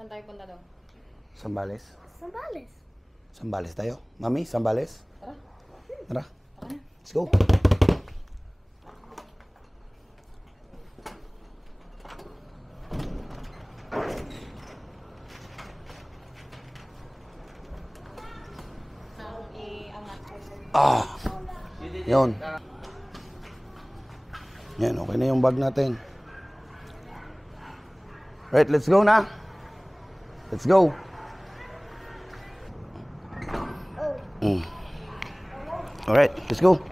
Saan tayo punta doon? Sambales. Sambales. Sambales tayo. Mami, Sambales. Tara. Tara. Tara na. Let's go. Ah. Yun. Yan, okay na yung bag natin. Right, let's go na. Let's go. Alright, let's go.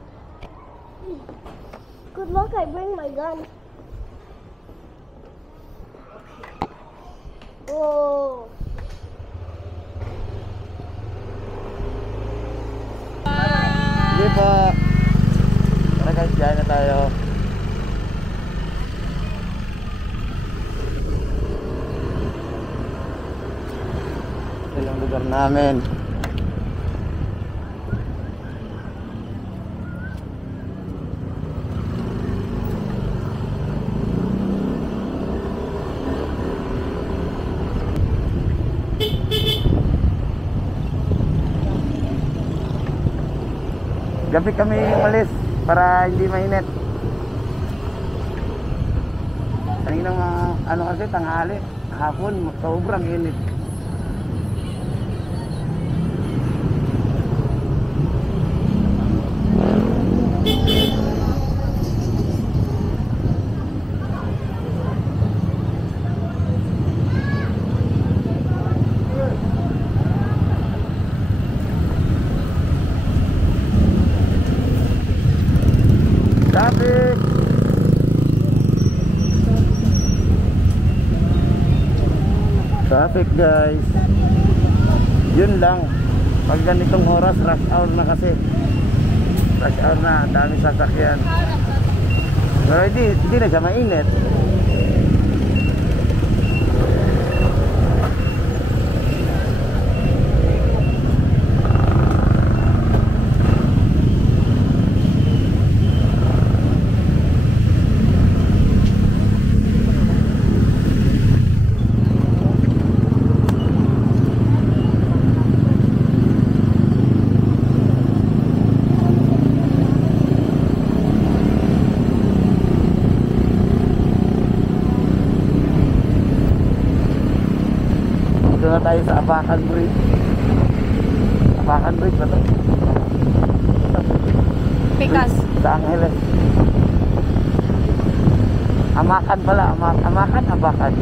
Good luck, I bring my gun. Oh. Sige po. Tara guys, diyan na tayo. Ito yung lugar namin. Gabi kami umalis para hindi mainit. Kaninang ano kasi tanghali, hapon sobrang init. Traffic guys. Yun lang. Pag ganitong oras, rush hour na kasi. Rush hour na, dami sasakyan. Pero hindi na siya mainit. Dito na tayo sa Abacan Bridge. Abacan Bridge ba ito? Pikas. Sa Angeles. Amakan pala. Amakan, Abacan.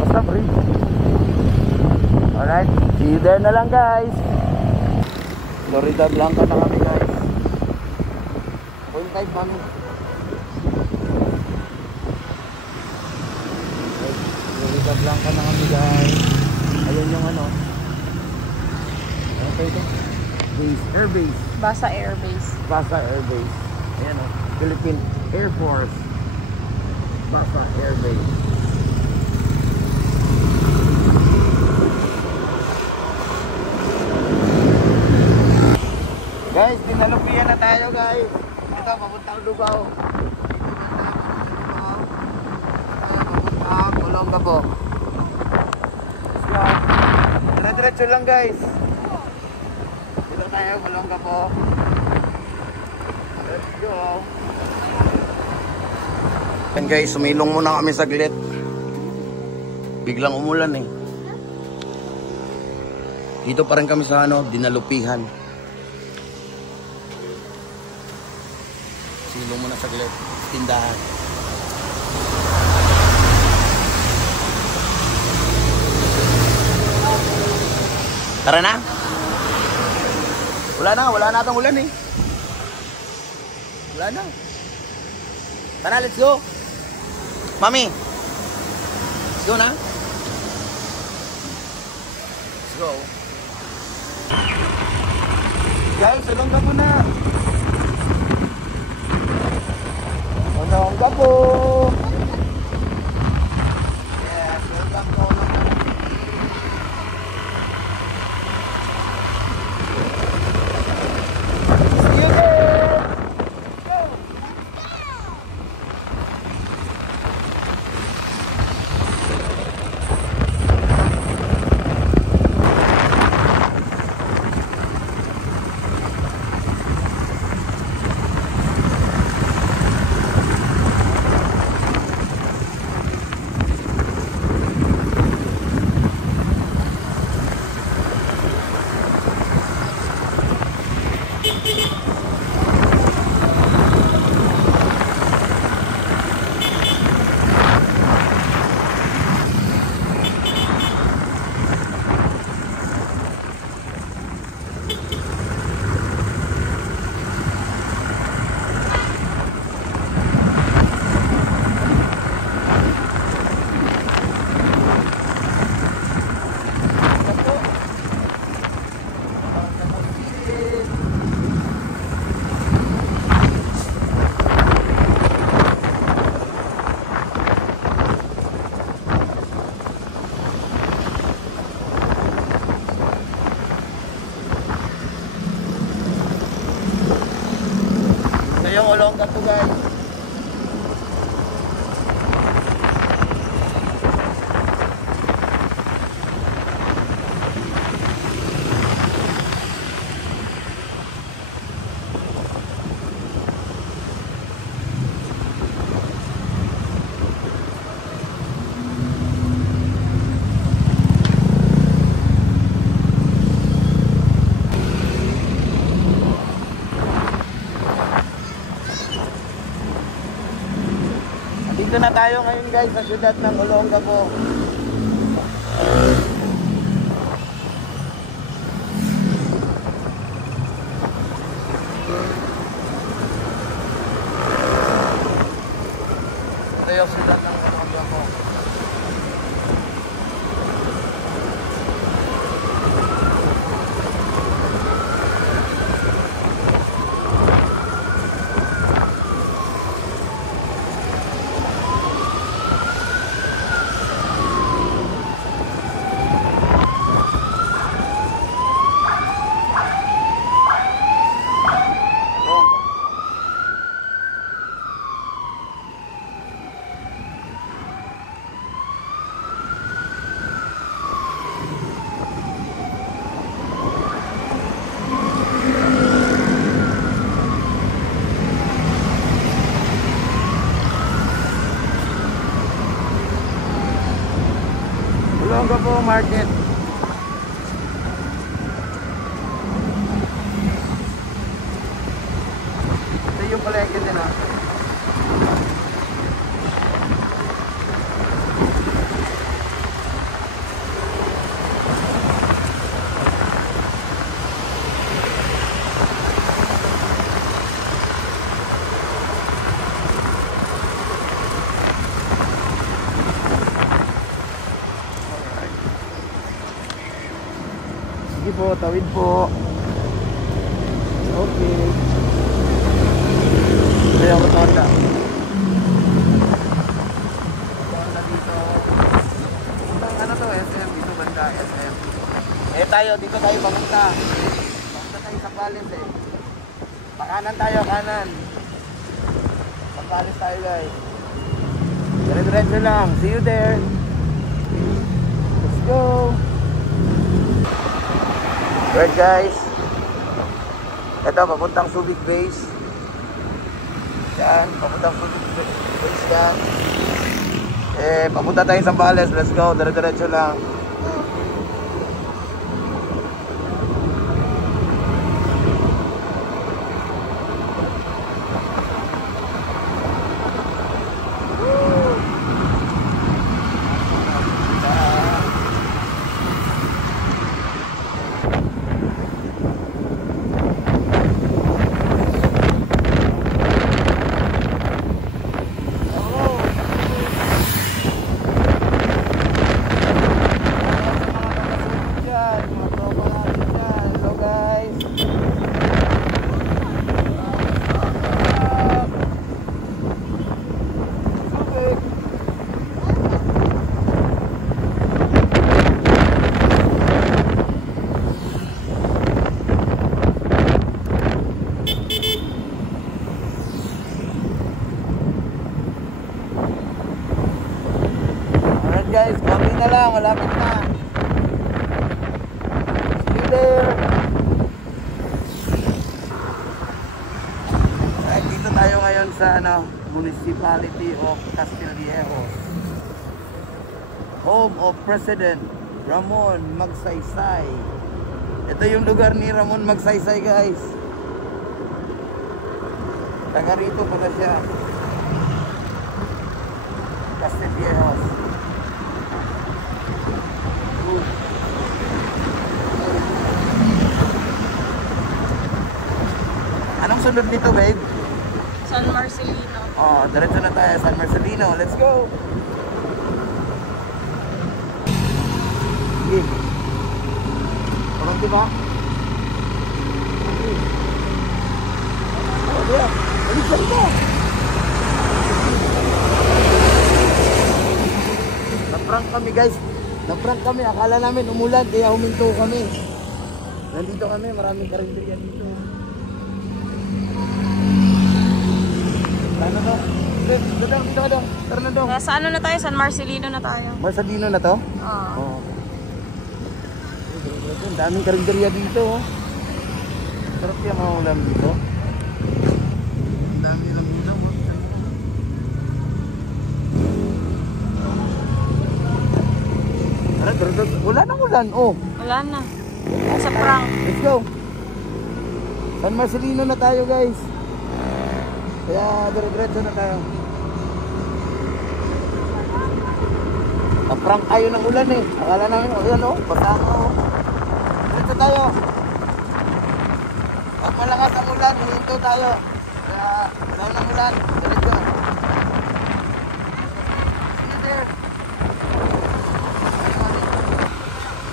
Basta bridge. Alright. See you there na lang guys. Florida Blanca na kami guys. Point type kami. Florida Blanca na kami guys. Ayun yung ano. Ano pa ito? Base, Air Base. Basa Air Base. Basa Air Base. Ayan o. Philippine Air Force. Basa Air Base. Guys, dinalupian na tayo guys. Ito, papuntang Lubao. Papuntang Olongapo. Dire-diretso lang guys. Dito tayo, Olongapo. Let's go. And guys, sumilong muna kami saglit. Biglang umulan eh. Dito pa rin kami sa ano, dinalupihan. Silong muna saglit. Tindahan. Tara na. Wala na atong ulan eh. Wala na. Tara, let's go. Mami. Let's go na. Let's go. Guys, tulong ka muna. Tulong ka po. Yes, welcome po. Olongapo guys. Dito na tayo ngayon guys sa siyudad ng Olongapo. Ito yung siyudad ng Olongapo. Olongapo Market. Ito yung palengke nila. Sige po, tawid po. Okay. Kaya ako tonda. Tonda dito. Ano to? SM. Dito banda. SM. Eh tayo, dito tayo pamunta. Pamunta tayo sa Palace eh. Pakanan tayo, kanan. Pag-Palace tayo guys. Dire-diretso lang. See you there. Let's go. Right guys, ito papuntang Subic Base. Yan, papuntang Subic Base yan. Papunta tayo sa Zambales. Let's go, dire-diretso lang. Guys, konti na lang, malapit na. See you there. Right, dito tayo ngayon sa Municipality of Castillejeros, home of President Ramon Magsaysay. Ito yung lugar ni Ramon Magsaysay guys. Taga rito pala siya, Castillejeros. Anong sunod nito, babe? San Marcelino. Oh, diretso na tayo, San Marcelino. Let's go! Sige. Parang diba? Okay. Oh, diba? Balikan ka! Na-prank kami, guys. Na-prank kami. Akala namin umulan, kaya huminto kami. Nandito kami, maraming karinderya dito. Ano dong? Dito ka dong. Tara na dong. Sa ano na tayo? San Marcelino na tayo. Marcelino na to? Oo. Oo. Ang daming karinderya dito. Oh. Sarap yung mga ulam dito. Ang dami ng ulam. Wala nang ulan. Oh. Wala na. Sa prank. Let's go. San Marcelino na tayo guys. Kaya dire-diretso na tayo. Prank ayaw ng ulan eh. Akala namin, ayan o, basta ako. Diretso tayo. Pag malakas ang ulan, hihinto tayo. Kaya wala ng ulan, diretso. See you there.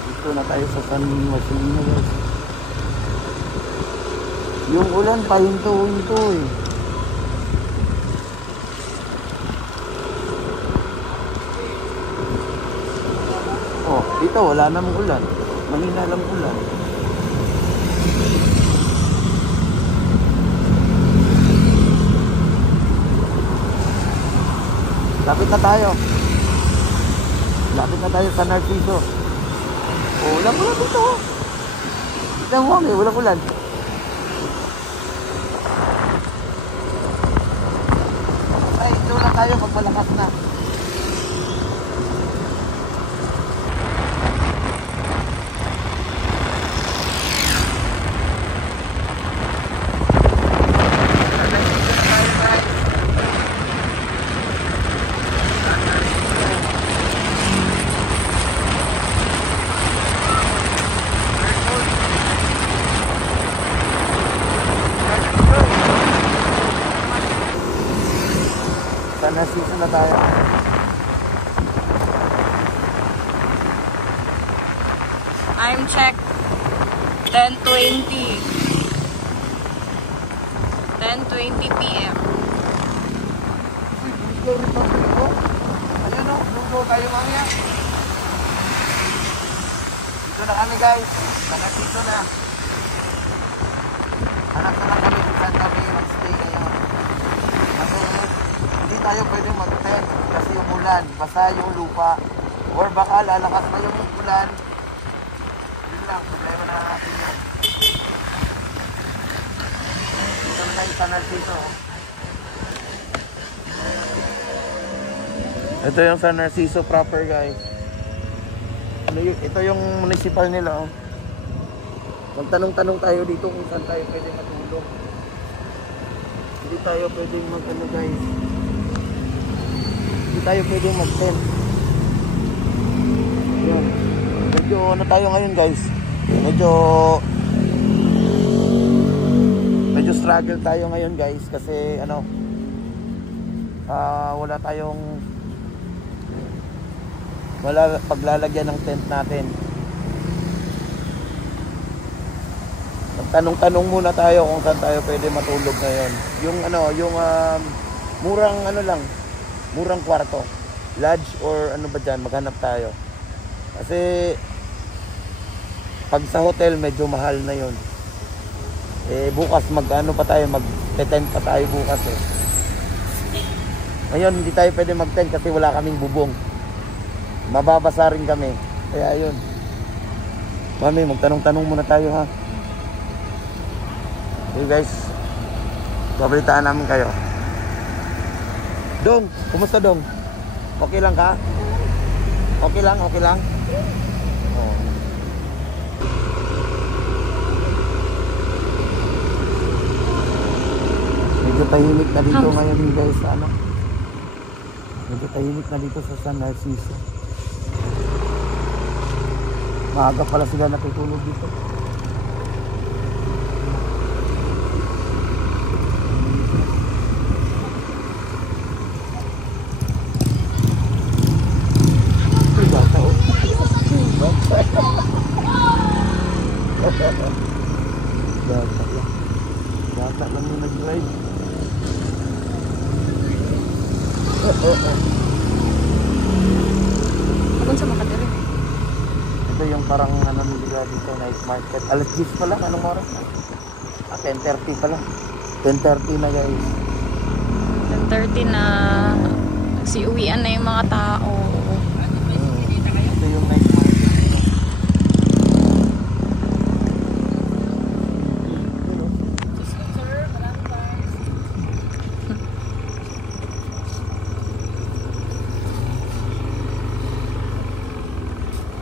Dito na tayo sa San Marcelino guys. Yung ulan pahinto-hinto eh. Oh, dito wala namang ulan. Mahina lang ulan. Lapit na tayo. Lapit na tayo sa Narciso. Oh, walang ulan dito. Tignan mo, may walang ulan. Ay, ito lang tayo pag malakas na. Narciso na tayo. I'm check 10:20. 10:20 PM. Ayun o, lugo tayo mamaya. Dito na kami guys. Sa Narciso na. Hanap na lang kami kung saan kami mag-stay ngayon. Kasi hindi tayo pwedeng mag-tent kasi yung ulan, basa yung lupa. Or baka lalakas na yung ulan. Yun lang, problema na natin yan. Dito na tayo sa Narciso. Ito yung San Narciso proper guys. Ito yung municipal nila oh. Magtanong-tanong tayo dito kung saan tayo pwede matulog. Hindi tayo pwede mag-ano guys. Hindi tayo pwede mag-tent. Yun. Medyo ano tayo ngayon guys. Medyo struggle tayo ngayon guys. Kasi ano wala tayong paglalagyan ng tent natin. Magtanong-tanong muna tayo kung saan tayo pwede matulog ngayon. Yung ano, murang ano lang, murang kwarto, lodge or ano ba dyan, maghanap tayo. Kasi pag sa hotel medyo mahal na yon. Bukas mag-ano pa tayo, mag-tent pa tayo bukas eh. Ngayon hindi tayo pwede mag-tent kasi wala kaming bubong. Mababasa rin kami. Kaya yun. Mami, magtanong-tanong muna tayo ha. Okay guys. Babalitaan namin kayo. Dong, kumusta Dong? Okay lang ka? Okay lang, okay lang? Oh. Medyo tahimik na dito ngayon guys. Ano? Medyo tahimik na dito sa San Narciso. Maaga pala sila natutulog dito. Bata oh. Bata lang yung nag-drive. Abon sa Makati rin. Ito yung parang ano nila dito, night market. Alas 10 pa lang, anong oras na? 10:30 pa lang. 10:30 na guys. 10:30 na. Nagsiuwian na yung mga tao. Ito yung night market.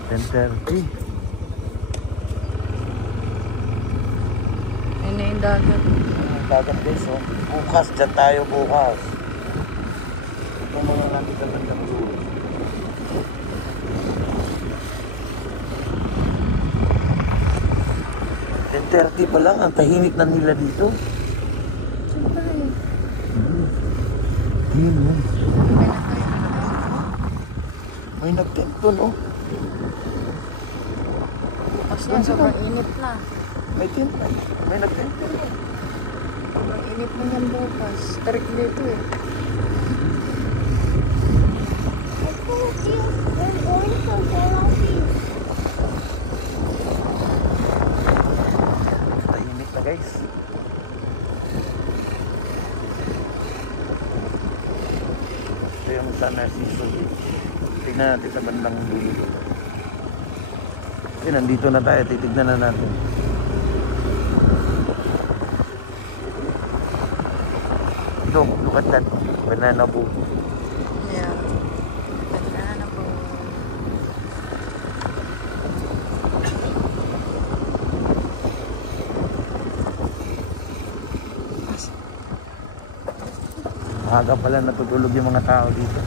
10:30. Ayun na yung dagat. Dagat guys, oh. Bukas, dyan tayo bukas. Ito mga natin sa bandang dulo. $10:30 pa lang, ang tahimik na nila dito. Yun, oh. May nag-tent doon, oh. Bukas yan, sobrang init na. May tent, may nag-tent doon, oh. Sobrang init na yan bukas. Tarik dito eh. Tahimik na guys. Ito yung summer season. Tignan natin sa bandang dulo. Kasi nandito na tayo, titignan na natin. Look at that banana boat. Yeah. Banana boat. Maaga pala natutulog yung mga tao dito.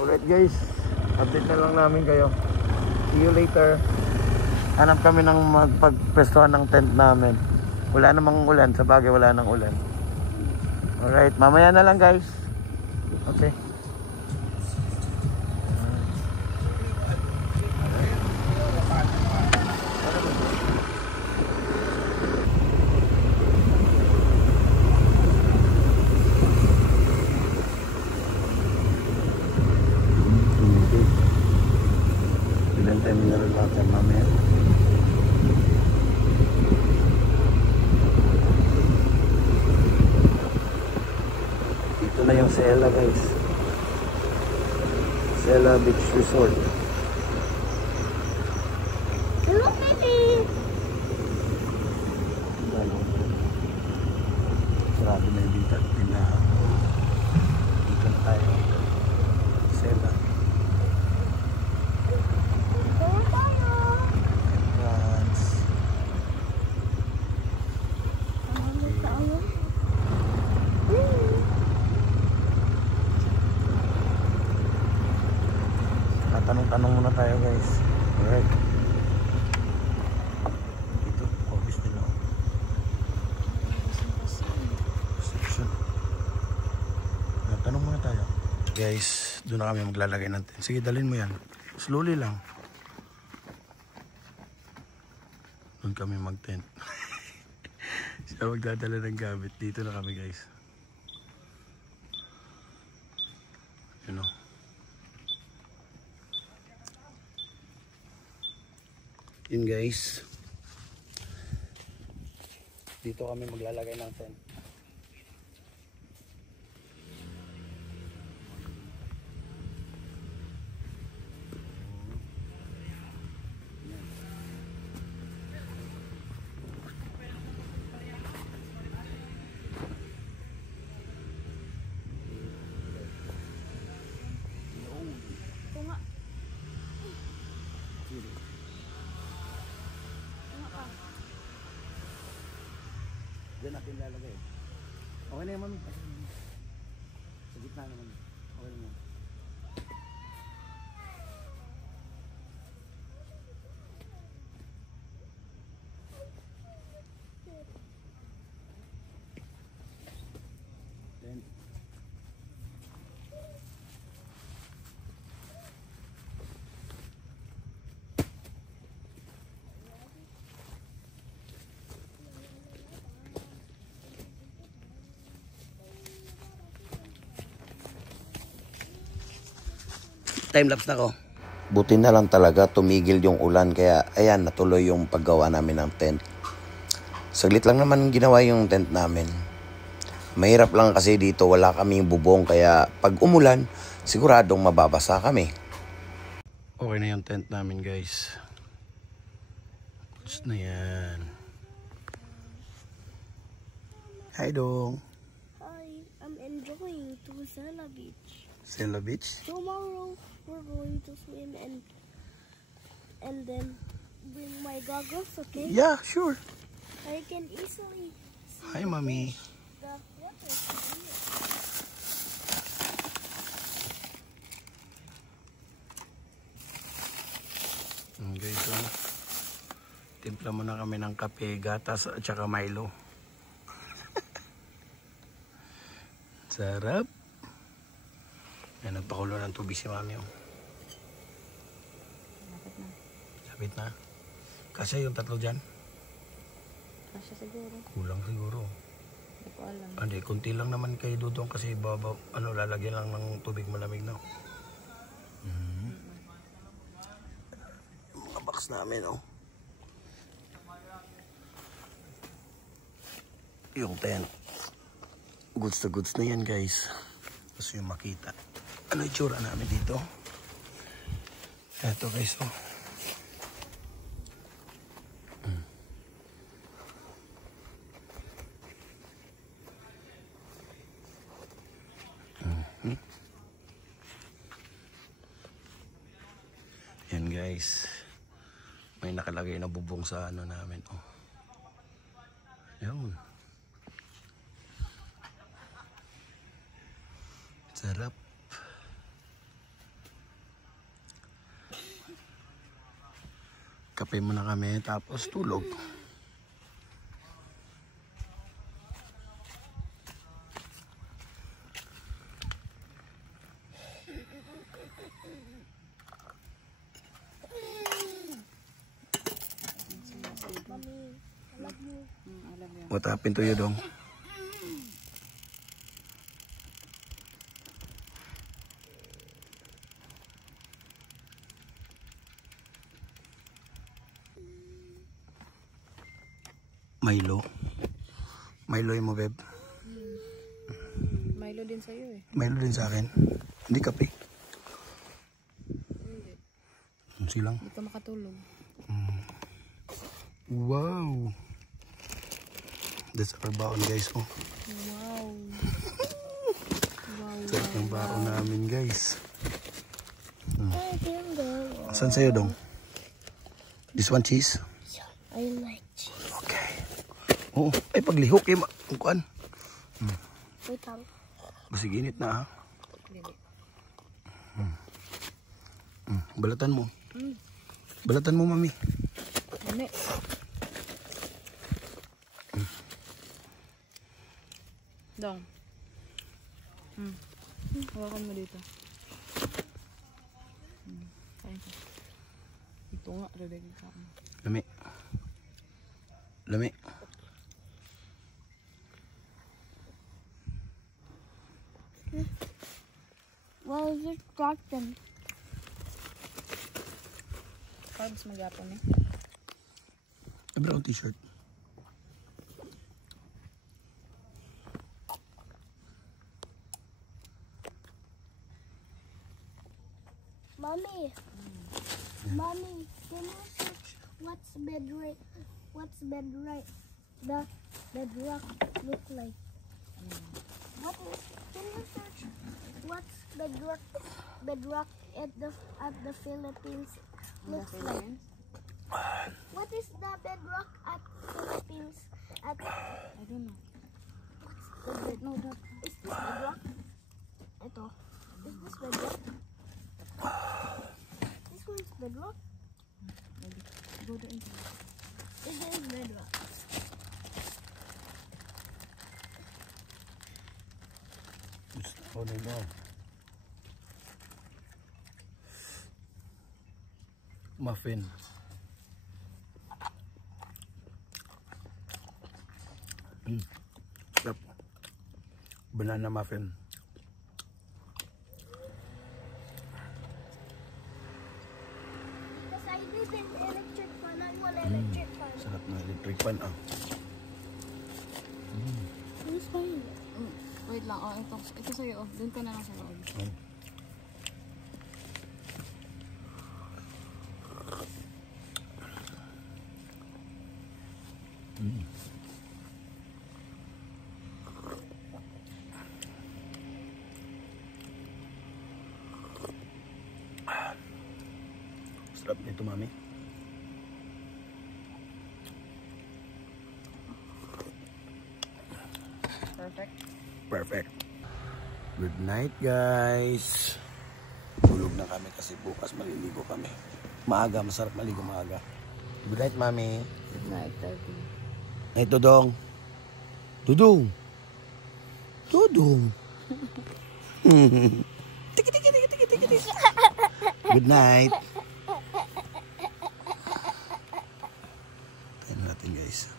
Alright guys, update na lang namin kayo. See you later. Hanap kami ng magpagpwestuhan ng tent namin. Wala namang ulan, sa bagay wala nang ulan. Alright, mamaya na lang guys. Okay. Mineral water mamaya. Dito na yung Sela guys. Sela Beach Resort. Hello, baby. Grabe na yung dito. Dito na tayo. Sela. Tanong-tanong muna tayo guys. Alright. Dito, office nila. Reception. Tanong muna tayo. Guys, doon na kami maglalagay ng tent. Sige, dalhin mo yan. Slowly lang. Doon kami mag-tent. Siya magdadala ng gamit. Dito na kami guys. You know. Yun guys, dito kami maglalagay ng tent. natin lalagay. Okay na yan, mami. Sa gitna naman. Okay na yan. Then, time-lapse na ko. Buti na lang talaga tumigil yung ulan kaya ayan natuloy yung paggawa namin ng tent. Saglit lang naman ginawa yung tent namin. Mahirap lang kasi dito wala kaming bubong kaya pag umulan siguradong mababasa kami. Okay na yung tent namin guys. Goods na yan. Hi Dong. Hi, I'm enjoying to Sela Beach. Sela Beach? Tomorrow we're going to swim and then bring my goggles, okay? Yeah, sure. I can easily see Hi Mommy. the water. Okay, so timpla muna kami ng kape, gatas at saka Milo. Sarap. Yan, nagpakulo ng tubig si Mami. Oh. Lapit na. Lapit na. Kasi yung tatlo dyan, Kasya siguro. kulang siguro. Hindi ko alam. Hindi, kunti lang naman kay Dudong kasi lalagyan lang ng tubig malamig na. Yung mga box namin, oh. Yung tent. Goods na yan, guys. Gusto yung makita. Ano yung tsura namin dito? Eto, guys, oh. Yan guys, may nakalagay na bubong sa ano namin, oh. Yan. Sarap. Kape muna kami tapos tulog. Mommy, I love you. I love you. What happened to you, Dong? Milo. Milo yung mo, babe. Milo din sa'yo eh. Milo din sa akin. Hindi kape. Hindi. Silang. Hindi ka makatulog. Wow. That's our baon, guys. Oh. Wow. Wow. Sarap ng baon namin, guys. I can go. Saan sa'yo, Dong? This one cheese? I like cheese. Okay. Oo. Ay, paglihok eh. Kuan. Wait lang. Basig init na, ha? Hindi. Balatan mo. Balatan mo, mami. Mami. Dong. Hawakan mo dito. Kain ka. Ito nga, lalagay ka. Lami. Lami. Well, just got them. Carbs magapon eh. A brown t-shirt. Mommy, Mommy, can you search what's bedrock? What's bedrock? The bedrock look like? What is? Can you search what's bedrock at the Philippines looks like? What is the bedrock at Philippines at? I don't know. No, that. Is this bedrock? Ito. Is this bedrock? This one's bedrock? Go doon. This is bedrock. Oh, no. Muffin. Sarap. Banana muffin. Because I live in electric fan. I want electric fan. Sarap na electric pan ah. Who's buying it? Wait lang, oh, ito sa'yo, oh. Doon ka na lang sa loob. Sarap nito, mami. Perfect. Perfect. Good night, guys. Tulog na kami kasi bukas maliligo kami. Maaga, masarap maligo maaga. Good night, mami. Good night, Daddy. Ay, Dodong. Dodong. Dodong. Tiki, tiki, tiki, tiki, tiki, tiki. Good night. Tignan natin, guys.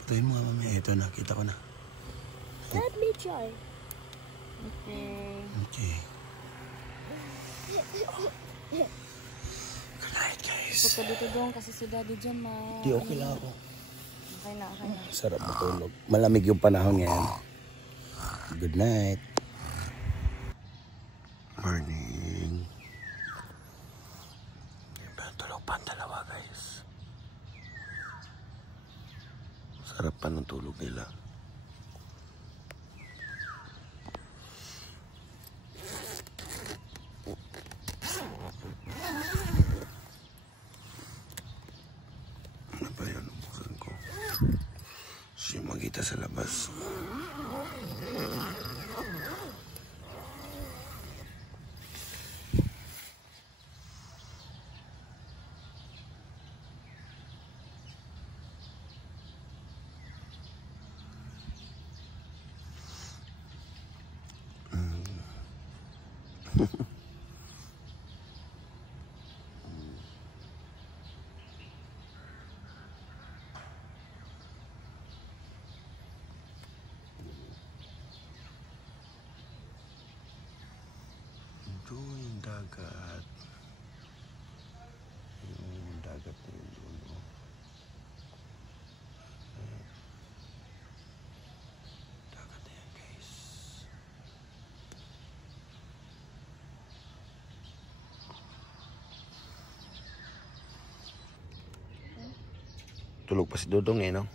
Patayin mo nga, mami. Ito na, kita ko na. Let me try. Okay. Okay. Good night, guys. Punta dito doon kasi si Daddy dyan Di okay lang ako. Okay na, okay na. Sarap matulog. Malamig yung panahon ngayon. Good night. Morning. Tulog pa ang dalawa, guys. Sarap pa ng tulog nila. Ano ba yun? Buksan ko. Siya magkita sa labas. Ito yung dagat. Yung dagat na yun doon. Dagat na yan, guys. Tulog pa si Dodong eh, no?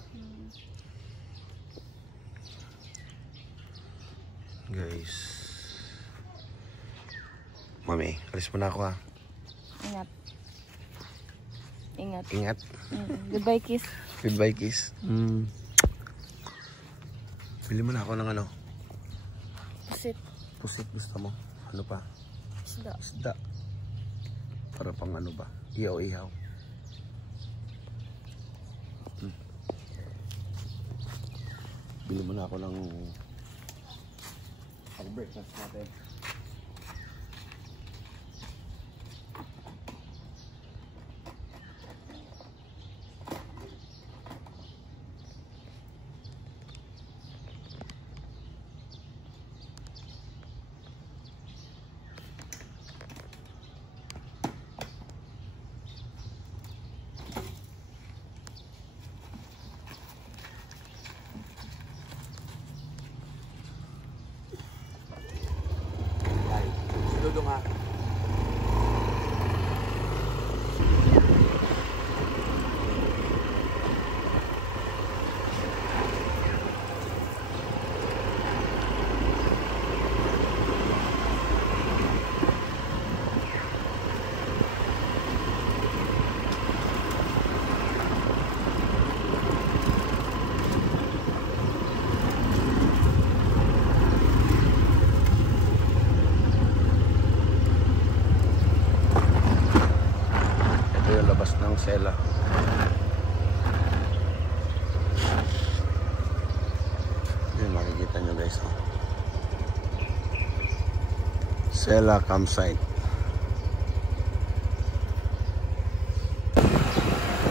Guys. Mami, alis mo na ako ha. Ingat. Ingat. Ingat. Goodbye, kiss. Goodbye, kiss. Bili mo na ako ng ano? Pusit. Pusit gusto mo? Ano pa? Isda. Isda. Para pang ano ba? Ihaw-ihaw. Bili mo na ako ng pag-breakfast natin. Sela campsite.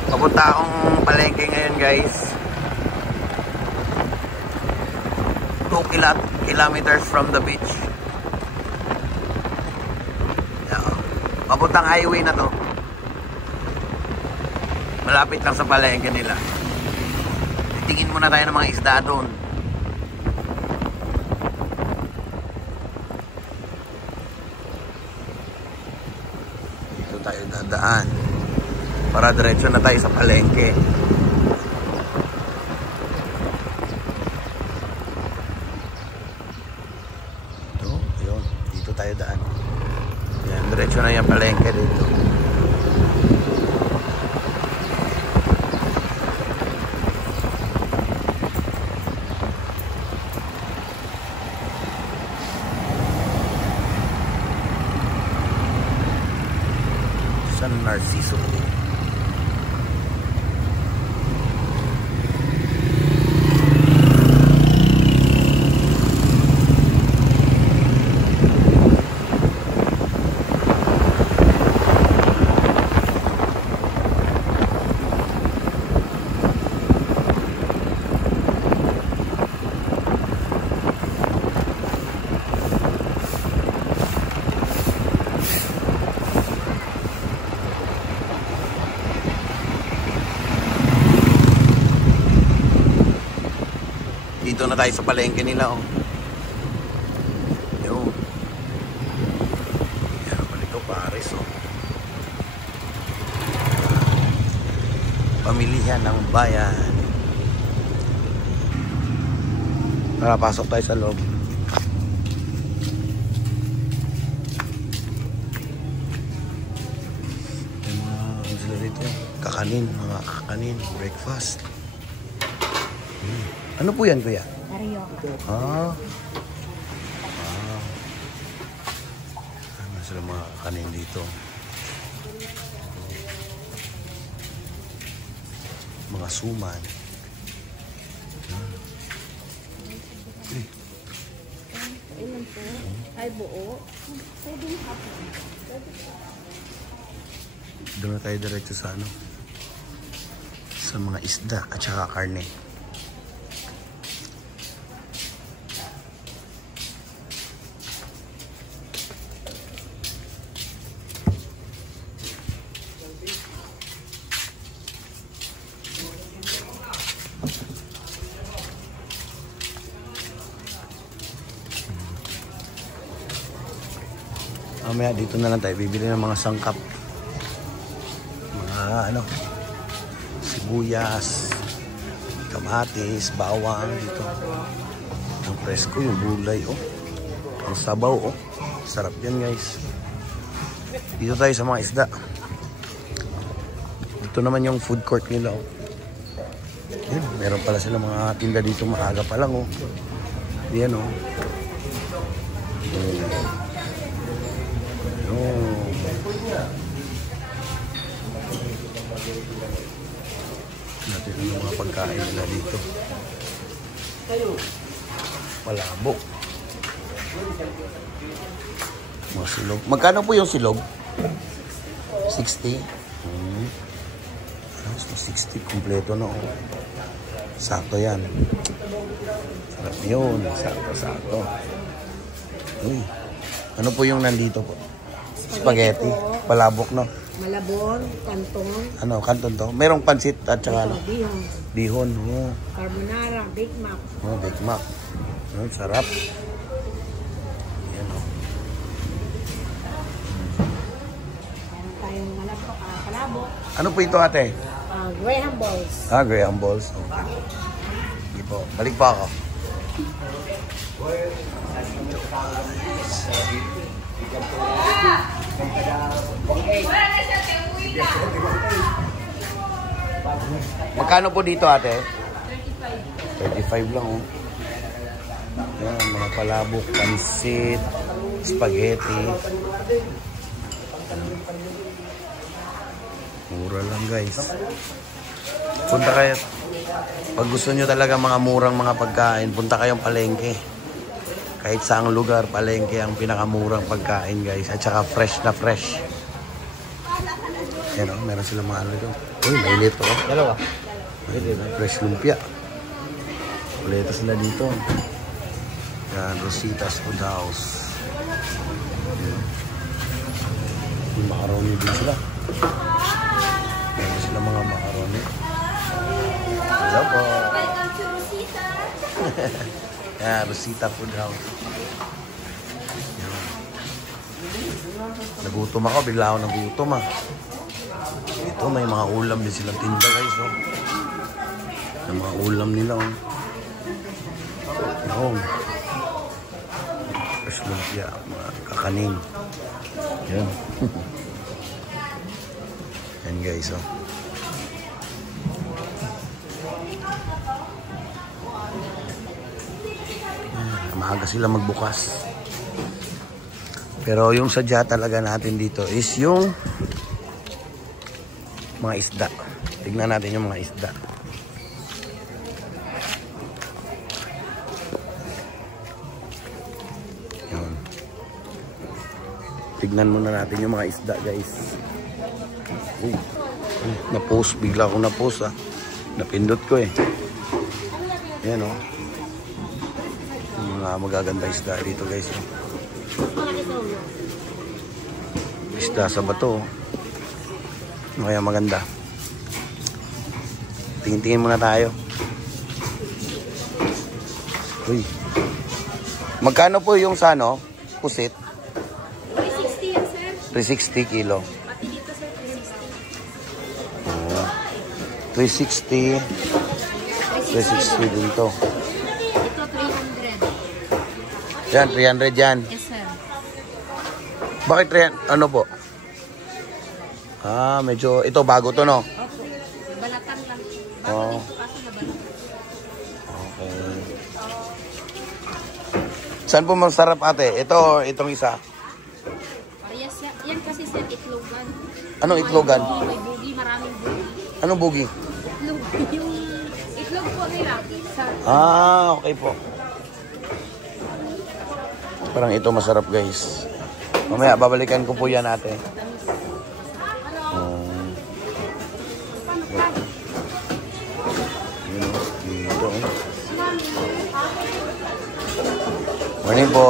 Papunta akong palengke ngayon guys. 2 kilometers from the beach. Papuntang highway na to. Malapit lang sa palengke nila. Titingin muna tayo ng mga isda doon. Dito tayo dadaan para diretso na tayo sa palengke. Ito, yun. Dito tayo daan. Yan, diretso na yung palengke dito. San Narciso. Dito na tayo sa palengke nila, oh. Yo. Yan naman ito, Paris, oh. Pamilihan ng bayan. Tara, pasok tayo sa loob. Yung mga sila dito, kakanin, mga kakanin, breakfast. Ano po yan, kuya? Carioca. Ano sila mga kakanin dito? Mga suman. Ilan po? Ay, buo. Pwedeng hapo. Doon na tayo diretso sa ano? Sa mga isda at saka karne. Mamaya dito na lang tayo bibili ng mga sangkap. Mga ano, sibuyas, kamatis, bawang dito. Ang presko, yung gulay, oh. Ang sabaw, oh. Sarap yan, guys. Dito tayo sa mga isda. Dito naman yung food court nila, oh. Yun, meron pala sila mga tinda dito maaga pa lang, oh. Yan, oh. Natin ang mga pagkain nila dito. Palabok. Mga silog. Magkano po yung silog? 60? 60. Kompleto na, oh. Sakto yan. Sarap yun. Sakto. Uy. Ano po yung nandito po? Spaghetti. Palabok, no? Malabon, kanton. Ano, kanton to? Merong pansit at saka ano? Bihon. Bihon, oh. Carbonara, Big Mac. Oh, Big Mac. Oh, sarap. Yan, oh. Meron tayong palabok. Ano po ito, ate? Graham balls. Graham balls. Okay. Hindi po. Balik pa ako. Magkano po dito, ate? 35 lang, oh. Yan, mga palabok, pansit, spaghetti. Mura lang, guys. Punta kayo. Pag gusto nyo talaga mga murang mga pagkain, punta kayong palengke. Kahit saang lugar, palengke ang pinakamurang pagkain guys. At saka fresh na fresh. Yan o, meron silang mga ano dito. Uy, mainit o. Dalawa. Fresh lumpia. Ulit sila dito. Yan, Rosita's Food House. Yung macaroni din sila. Meron sila mga macaroni. Hello po. Welcome to Rosita. Yan, Rosita Food House. Yan. Nagutom ako, bigla ako nagutom ah. Ito, may mga ulam din silang tinda guys. Oh. May mga ulam nila. Oh. Yan. Fresh lumpia, mga kakanin. Yan. Yan guys. Oh. Maaga sila magbukas. Pero yung sadya talaga natin dito is yung mga isda. Tignan natin yung mga isda. Yun. Tignan muna natin yung mga isda guys. Uy. Na-post. Bigla akong na-post ah. Napindot ko eh. Yan oh. Mga magaganda isda dito guys. Isda sa bato. Ano kaya maganda? Tingin-tingin muna tayo. Uy. Magkano po yung sa ano? Pusit? 360 yan, sir. 360 kilo. Pati dito, sir, 360. 360. 360 din to. Ito, 300. Yan, 300 yan. Yes, sir. Bakit 300? Ano po? Ah, medyo, ito bago to no? Opo. Balatan lang. Oh. Bago dito kaso na balatan. Okay. Saan po masarap ate? Ito, itong isa. Yes, yan kasi, sir, itlogan. Anong itlogan? May bugi, maraming bugi. Anong bugi? Itlog. Yung itlog po nila. Sa Ah, okay po. Parang ito masarap guys. Mamaya, babalikan ko po yan ate. Dito. Morning po.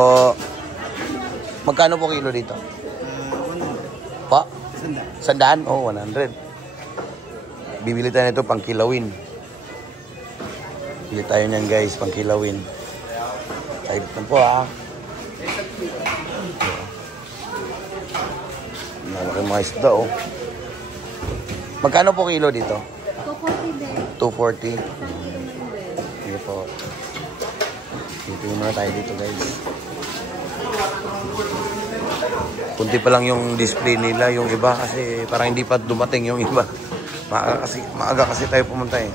Magkano po kilo dito? Pa? Sandaan? Oh, 100. Bibili tayo nito pang kilawin. Bili tayo niyan guys, pang kilawin. Tayo po ah. Malaki mga isda oh. Magkano po kilo dito? 240 din. 240. Sige po. Tingnan muna tayo dito guys. Kunti pa lang yung display nila, yung iba kasi parang hindi pa dumating yung iba. Maaga kasi tayo pumunta eh.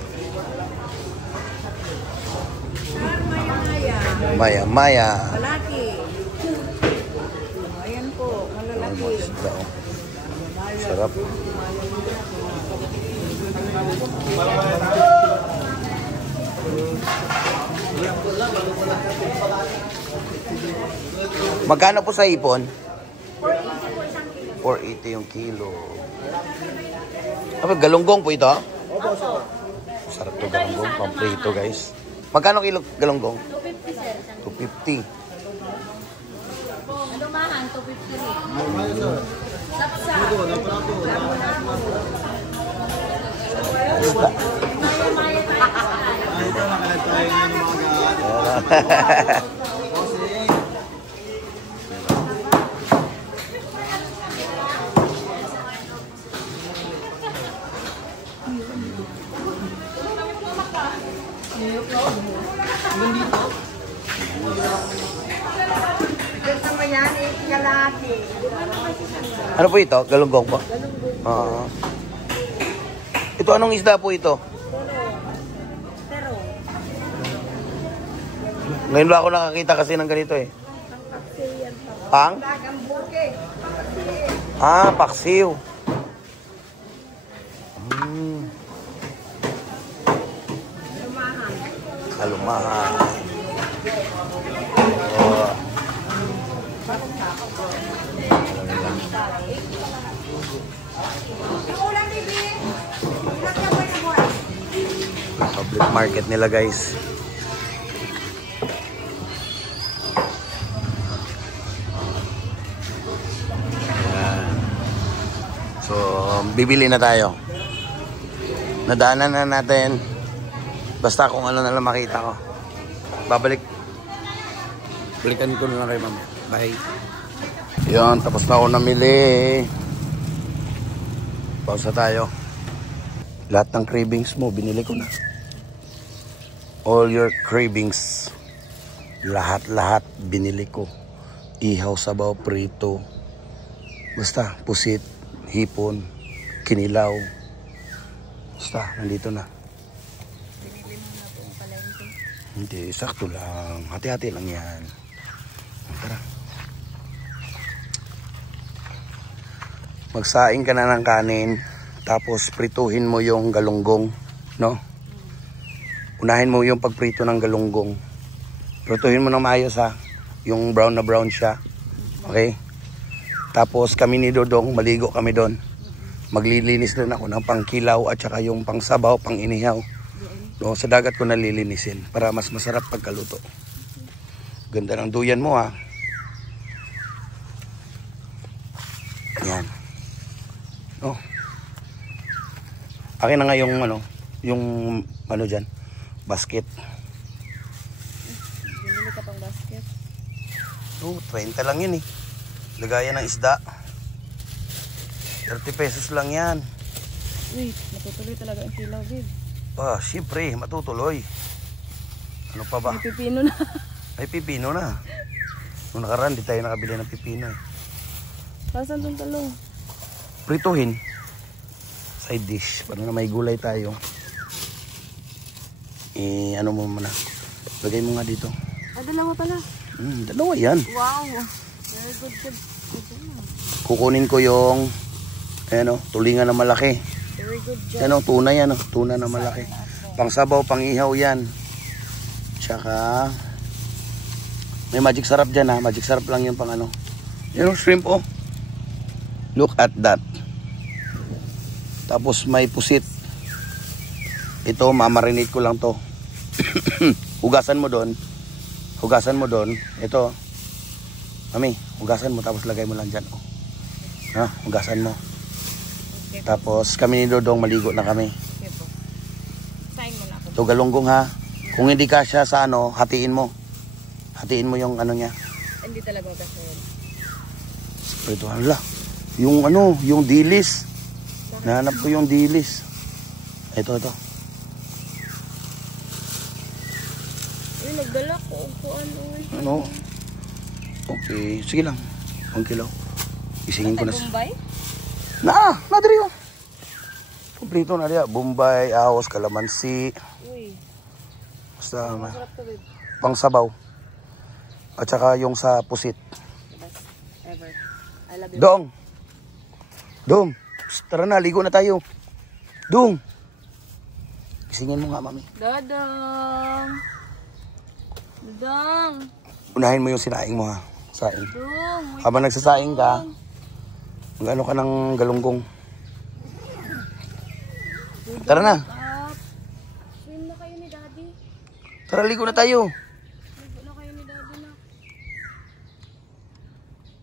Maya. Malaki. Ayan po, malalaki. Mga isda oh. Sarap. Magkano po sa ipon? 480 yung kilo. Galunggong po ito? Opo. Sarap to galunggong. Pamprito guys. Magkano kilo galunggong? 250, sir. 250. Alumahan, 250 rin. Sapsa. Isda. Ito naman yan, kalaki. Ano po ito? Galunggong po? Oo. Ito anong isda po ito? Pero, Ngayon ba ako nakakita kasi ng ganito eh? Pang? dagang buke. Ah, paksiw. Lumahan. Kalumahan. Oh, market nila guys. Ayan. So, bibili na tayo. Nadaanan na natin. Basta kung ano na lang makita ko. Balikan ko na lang kayo mamaya. Bye. Yan, tapos na ako namili. Pausa tayo. Lahat ng cravings mo, binili ko na. All your cravings. Lahat binili ko. Ihaw, sabaw, prito. Basta, pusit, hipon, kinilaw. Basta, nandito na. Binili mo na po ang palengke. Hindi, sakto lang. Hati-hati lang yan. Tara. Magsaing ka na ng kanin. Tapos prituhin mo yung galunggong. No? Unahin mo yung pagprito ng galunggong. Prituhin mo ng maayos ha. Yung brown na brown siya. Okay? Tapos kami ni Dodong, maligo kami doon. Maglilinis din ako ng pangkilaw at saka yung pangsabaw, pang-inihaw. No, sa dagat ko nalilinisin para mas masarap pagkaluto. Ganda ng duyan mo ha. Yan. Oh. Akin na nga yung ano dyan, basket. Binili ka pang basket? Oh, 30 lang yun eh. Lagayan ng isda. 30 pesos lang yan. Uy, matutuloy talaga ang kilaw, babe. Siyempre, matutuloy. Ano pa ba? May pipino na. May pipino na. Nung nakaraan, di tayo nakabili ng pipino eh. Pasan itong talong? Prituhin. Side dish. Para na may gulay tayo. Ano mo muna. Lagay mo nga dito. Dalawa pala. Dalawa yan. Wow. Very good. Kukunin ko yung tulingan na malaki. Very good job. Tuna yan. Tuna na malaki. Pangsabaw, pangihaw yan. Tsaka may magic sarap dyan ha. Magic sarap lang yung pang shrimp oh. Look at that. Tapos may pusit. Ito, mamarinate ko lang to. Hugasan mo doon. Ito. Mami, hugasan mo tapos lagay mo lang dyan. Oh. Ha? Hugasan mo. Okay. Tapos kami ni Dodong maligo na kami. Okay po. Sign mo na ako. Ito galunggong ha. Kung hindi ka siya sa hatiin mo. Hatiin mo yung niya. Hindi talaga kasi. Ito hala. Yung dilis. Nahanap ko yung dilis. Ito. Uy, nagdala ko. Ano? Okay. Sige lang. 1 kilo. Isingin ko na. Bombay? Nadiri yun. Kumplito na diya. Bombay, ahos, kalamansi. Uy. Basta Masarap to, babe. pangsabaw. At saka yung sa pusit. Best ever. I love you. Dong. Tara na, ligo na tayo. Dong. Isingin mo nga, mami. Dadang. Unahin mo yung sinaing mo ha. Saing. Dong. Habang nagsasaing ka, mag-ano ka ng galunggong. Tara na. Swim na kayo ni Daddy. Tara, ligo na tayo. Ligo na kayo ni Daddy na.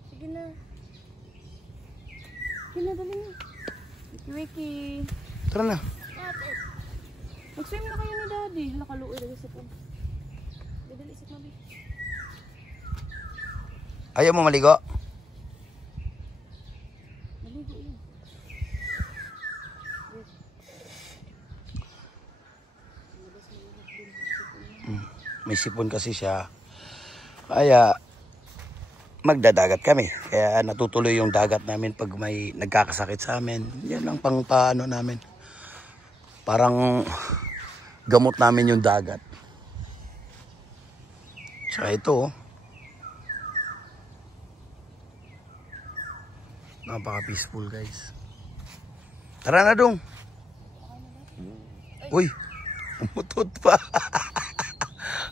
Sige na. Dali na. Wiki. Tara na. Mag-swim na kayo ni Daddy. Nakaluoy na sa pool. Dadali isip mami. Ayaw mo maligo? Maligo yun. May sipon kasi siya. Kaya magdadagat kami. Kaya natutuloy yung dagat namin pag may nagkakasakit sa amin. Yan ang pangpaano namin. Parang gamot namin yung dagat. Tsaka ito, napaka-peaceful guys. Tara na Dong. Uy, umutot pa.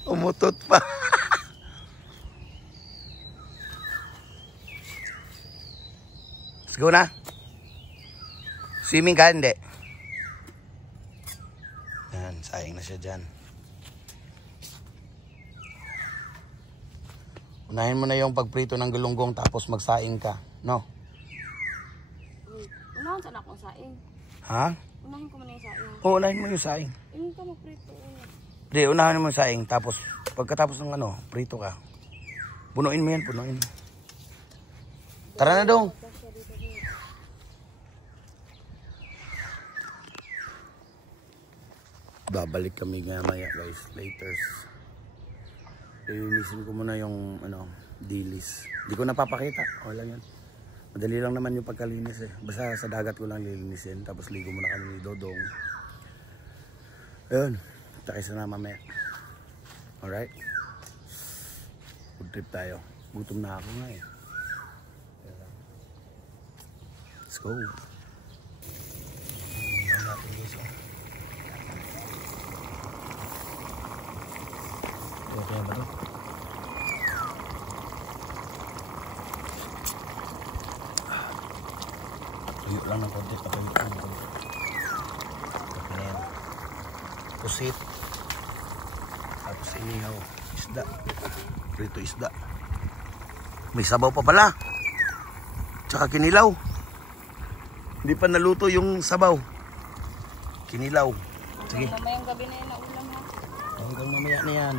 Umutot pa. Let's go na. Swimming ka, hindi. Yan, sayang na siya. siya dyan. Unahin mo na yung pagprito ng galunggong tapos magsaing ka, no? Unahan saan akong saing? Ha? Unahin ko muna yung saing. Oo, unahin mo yung saing. Yung ka magprito. Hindi, unahin mo yung saing tapos pagkatapos ng ano, prito ka. Punuin mo yan, punuin mo. Tara na dong. Babalik kami maya guys, later. Lilinisin ko muna yung ano, dilis. Hindi ko napapakita. Wala yan. Madali lang naman yung pagkalinis eh. Basta sa dagat ko lang lilinisin. Tapos ligo muna kami ni Dodong. Ayun. Takay sa na mamaya. Alright. Food trip tayo. Gutom na ako nga eh. Let's go. Tingnan natin guys. Okay ba ito? Tuyo lang ng konti. Patuyo lang ng konti. Okay na yan. Pusit. Tapos inihaw. Isda. Prito isda. May sabaw pa pala. Tsaka kinilaw. Hindi pa naluto yung sabaw. Kinilaw. Sige. Mamayang gabi na yun na ulam ha. Hanggang mamaya na yan.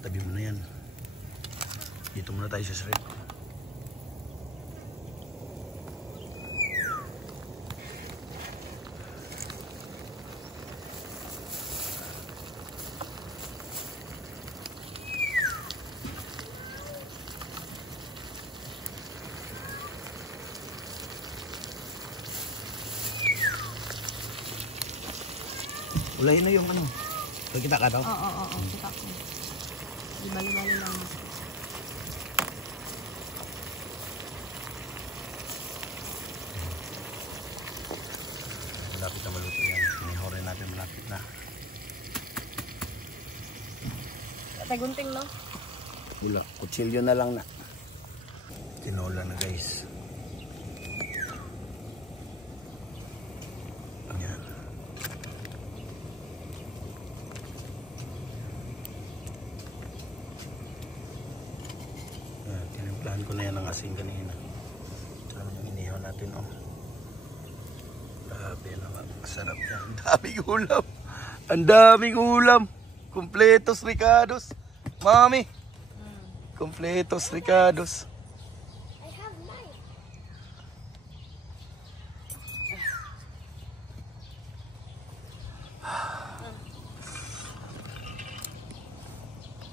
Tabi mo na yan. Dito muna tayo sa shrimp. Ulayin na yung ano. Kita ka daw? Oo. Kita ko. Di bali-bali lang. Malapit na maluto yan. Sinihorin natin malapit na. Tagunting no? Wala. Kutsilyo na lang na. Tinola na guys. Ayan. Ayan. Tinimplahan ko na yan ng asin kanina. Tsaka yung inihaw natin oh. Grabe naman. Masarap yan. Ang daming ulam. Ang daming ulam. Kompletos Ricados. Mami. Kompletos Ricados. I have mine.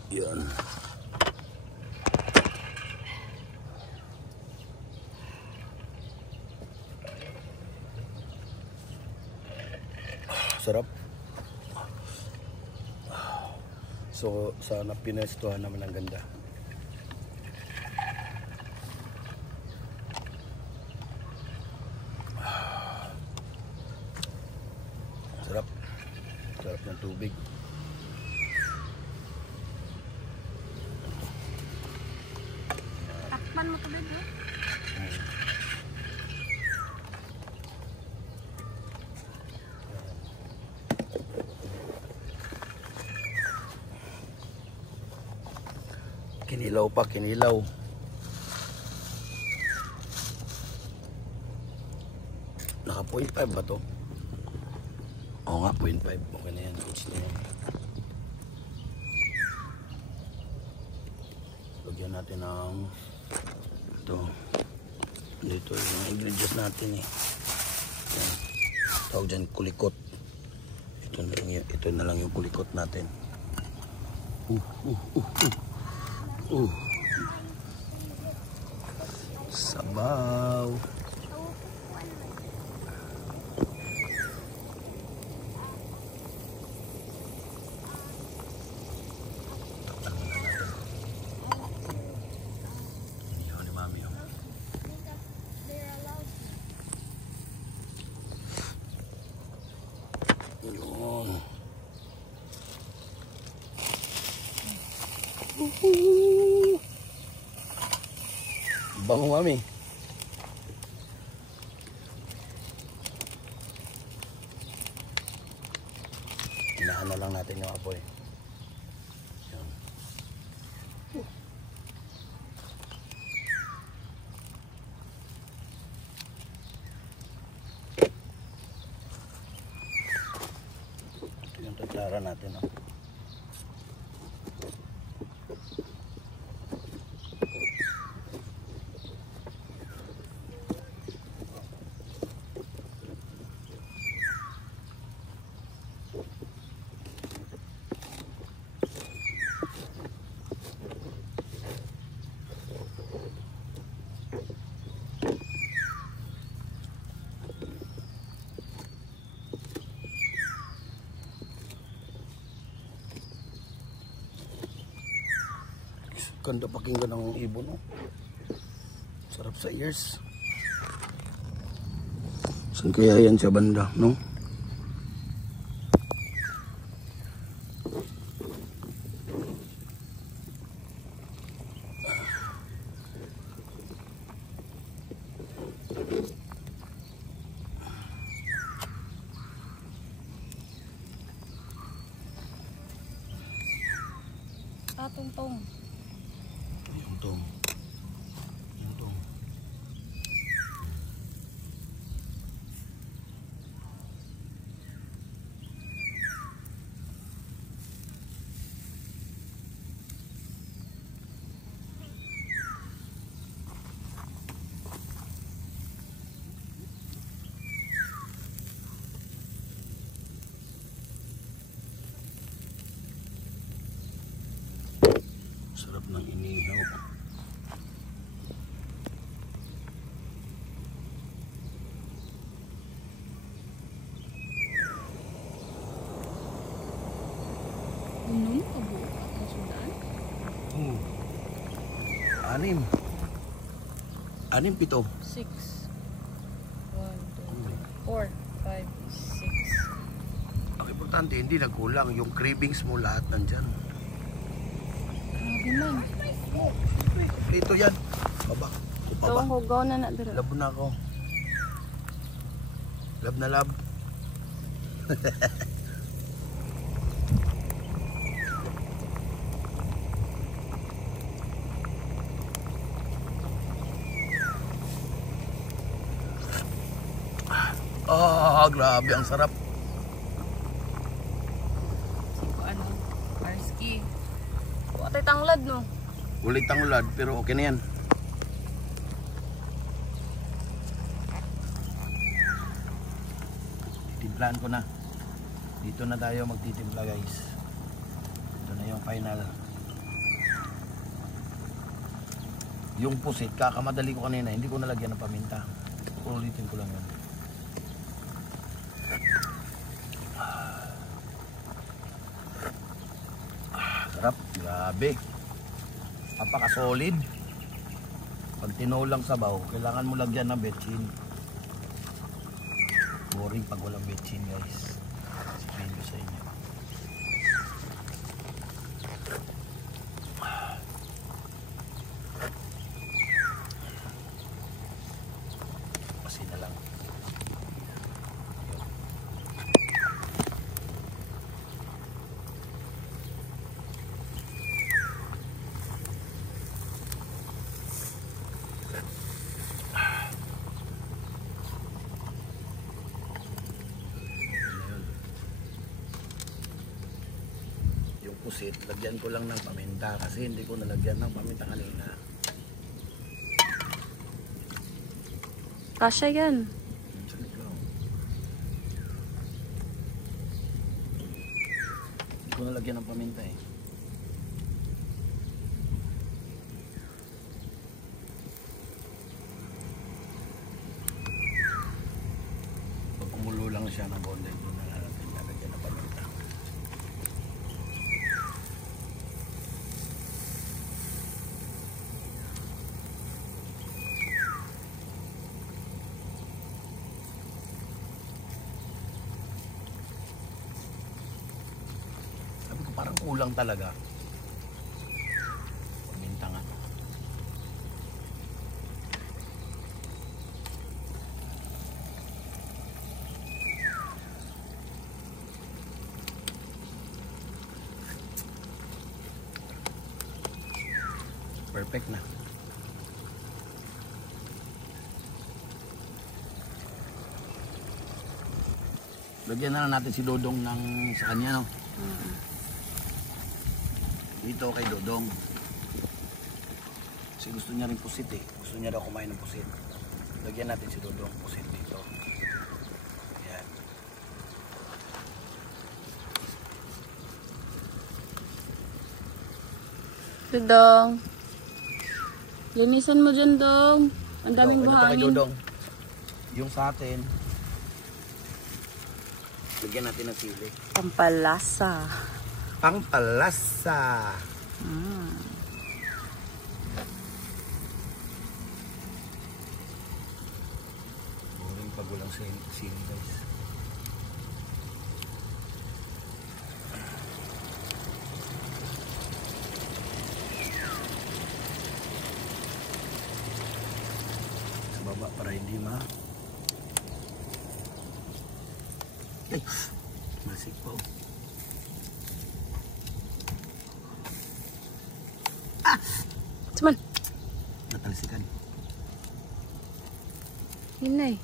Yan. Sarap. So, sana pinestuhan naman ang ganda. Sarap. Sarap ng tubig. Takpan mo to bed no? Kinilaw pa, kinilaw. Naka 0.5 ba to? Oo nga, 0.5. Okay na yan. Coach na yan. Lagyan natin ng ito. Dito yung ingredients natin eh. Yan. Tawag dyan, kulikot. Ito na lang yung kulikot natin. Sabaw. Takpan muna natin. Inihaw ni Mami. Yun. Bango mami. Inaano lang natin yung apoy. Yan. Ito yung tatsara natin. Oh. Ganda pakinggan ng ibon, no? Sarap sa ears. Saan kaya yan sa banda, no? Tungtong. Tong. Yung tong. Sarap ng inihaw. Unong kabuo ang sudan. Anim. Anim, pito. 6. 1, 2, 3, 4, 5, 6. Ang importante, hindi nagkulang. Yung cravings mo lahat nandyan. Grabe man. Ito yan. Baba. Baba. Ito, hugaw na na dira. Lab na ako. Lab na lab. Grabe, ang sarap. Ano? Arski. Watay tanglad, no? Ulit ang ulad, pero okay na yan. Timplahan ko na. Dito na tayo magtitimpla, guys. Ito na yung final. Yung pusit, kakamadali ko kanina, hindi ko nalagyan ng paminta. Ulitin ko lang yun. Sarap, grabe. Napaka-solid. Pag tinulang sabaw, kailangan mo lagyan ng betchin. Boring pag walang betchin, guys. Sabihin ko sa inyo. Kasi na lang. Pusit, lagyan ko lang ng paminta kasi hindi ko nalagyan ng paminta kanina. Kasya yan. Hindi ko nalagyan ng paminta eh. Pag kumulo lang siya ng konti, doon na natin lalagyan ng paminta. Parang kulang talaga. Paminta nga. Perfect na. Lagyan na lang natin si Dodong ng sa kanya, no? Dito kay Dodong. Kasi gusto niya rin pusit eh. Gusto niya daw kumain ng pusit. Lagyan natin si Dodong pusit dito. Ayan. Dodong. Linisan mo dyan, Dong. Ang daming Ito, kay buhangin. Dodong. Yung sa atin. Lagyan natin ng sili. Pampalasa. Pampalasa. Boring pag walang sili, guys. Sa baba para hindi ay, masik po. Cuman, Natalsikan. yun na eh.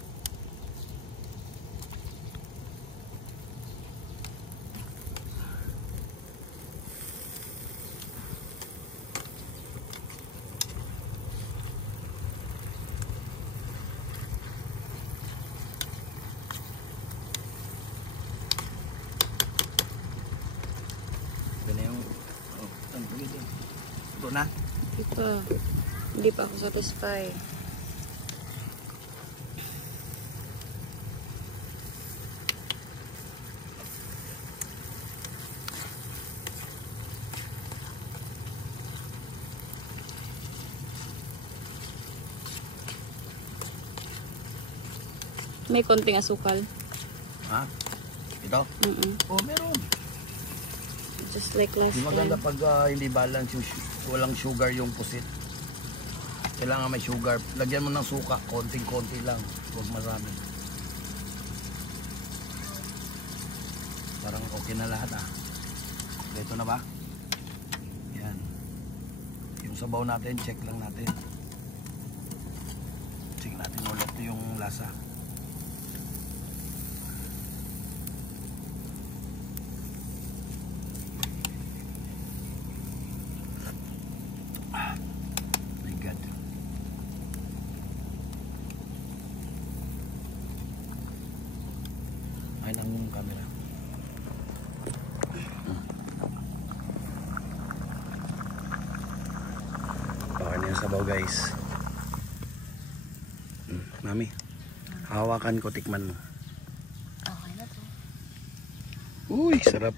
Ito na yung ito na. Hindi pa ako satisfy. May konting asukal. Ha? Ito? Oh, meron. Just like last Di maganda time. pag hindi balance yung walang sugar yung pusit. Kailangan may sugar. Lagyan mo ng suka, konting-konti lang. Huwag marami. Parang okay na lahat ah. Ito na ba? Yan. Yung sabaw natin, check lang natin. Check natin ulit yung lasa. My God. Ay, ang camera. Okay na yung sabaw, guys. Mami, hawakan ko, tikman mo. Okay na to. Uy, sarap.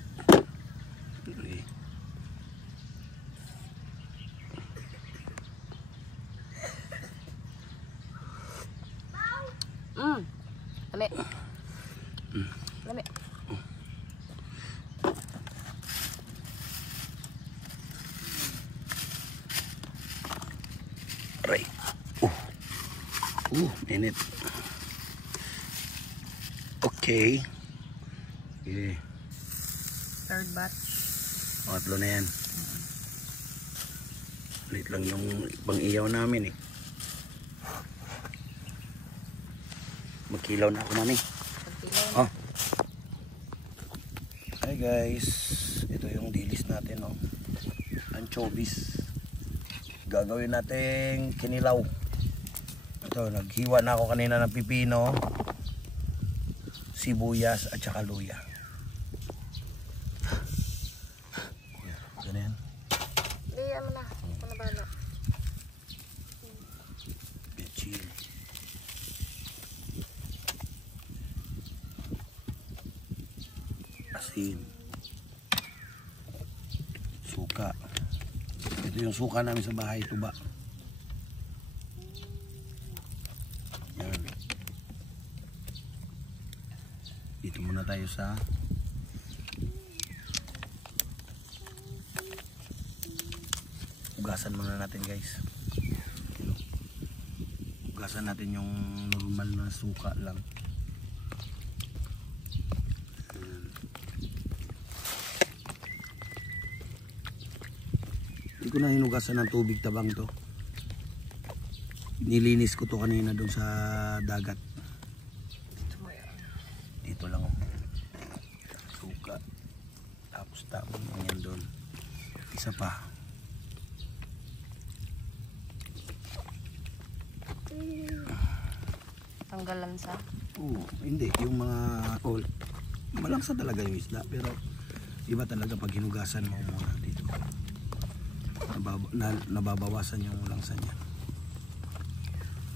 Lami. Lami. Aray. Minute. Okay. Okay. Third batch. Pangatlo na yan. Ulit lang yung pang iyaw namin eh. Magkilaw na ako, mami. Oh. Hi guys. Ito yung dilis natin, oh. Anchovies. Gagawin natin kinilaw. Ito, naghiwa na ako kanina ng pipino, sibuyas at saka luya. Ganyan. Iyan mo na. Ano ba na? Bitchin. Asin. Suka. Ito yung suka namin sa bahay, tuba. Yan. Dito muna tayo sa ugasan muna natin, guys. Ugasan natin yung normal na suka lang. Hindi ko ko na hinugasan ng tubig tabang to. Nilinis ko to kanina doon sa dagat. Dito lang oh. Suka. Tapos tapon mo yan doon. Isa pa. Tanggalan sa. Oo, hindi. Yung mga malangsa talaga yung isda. Pero iba talaga pag hinugasan mo muna dito. Nababawasan yung langsa niya.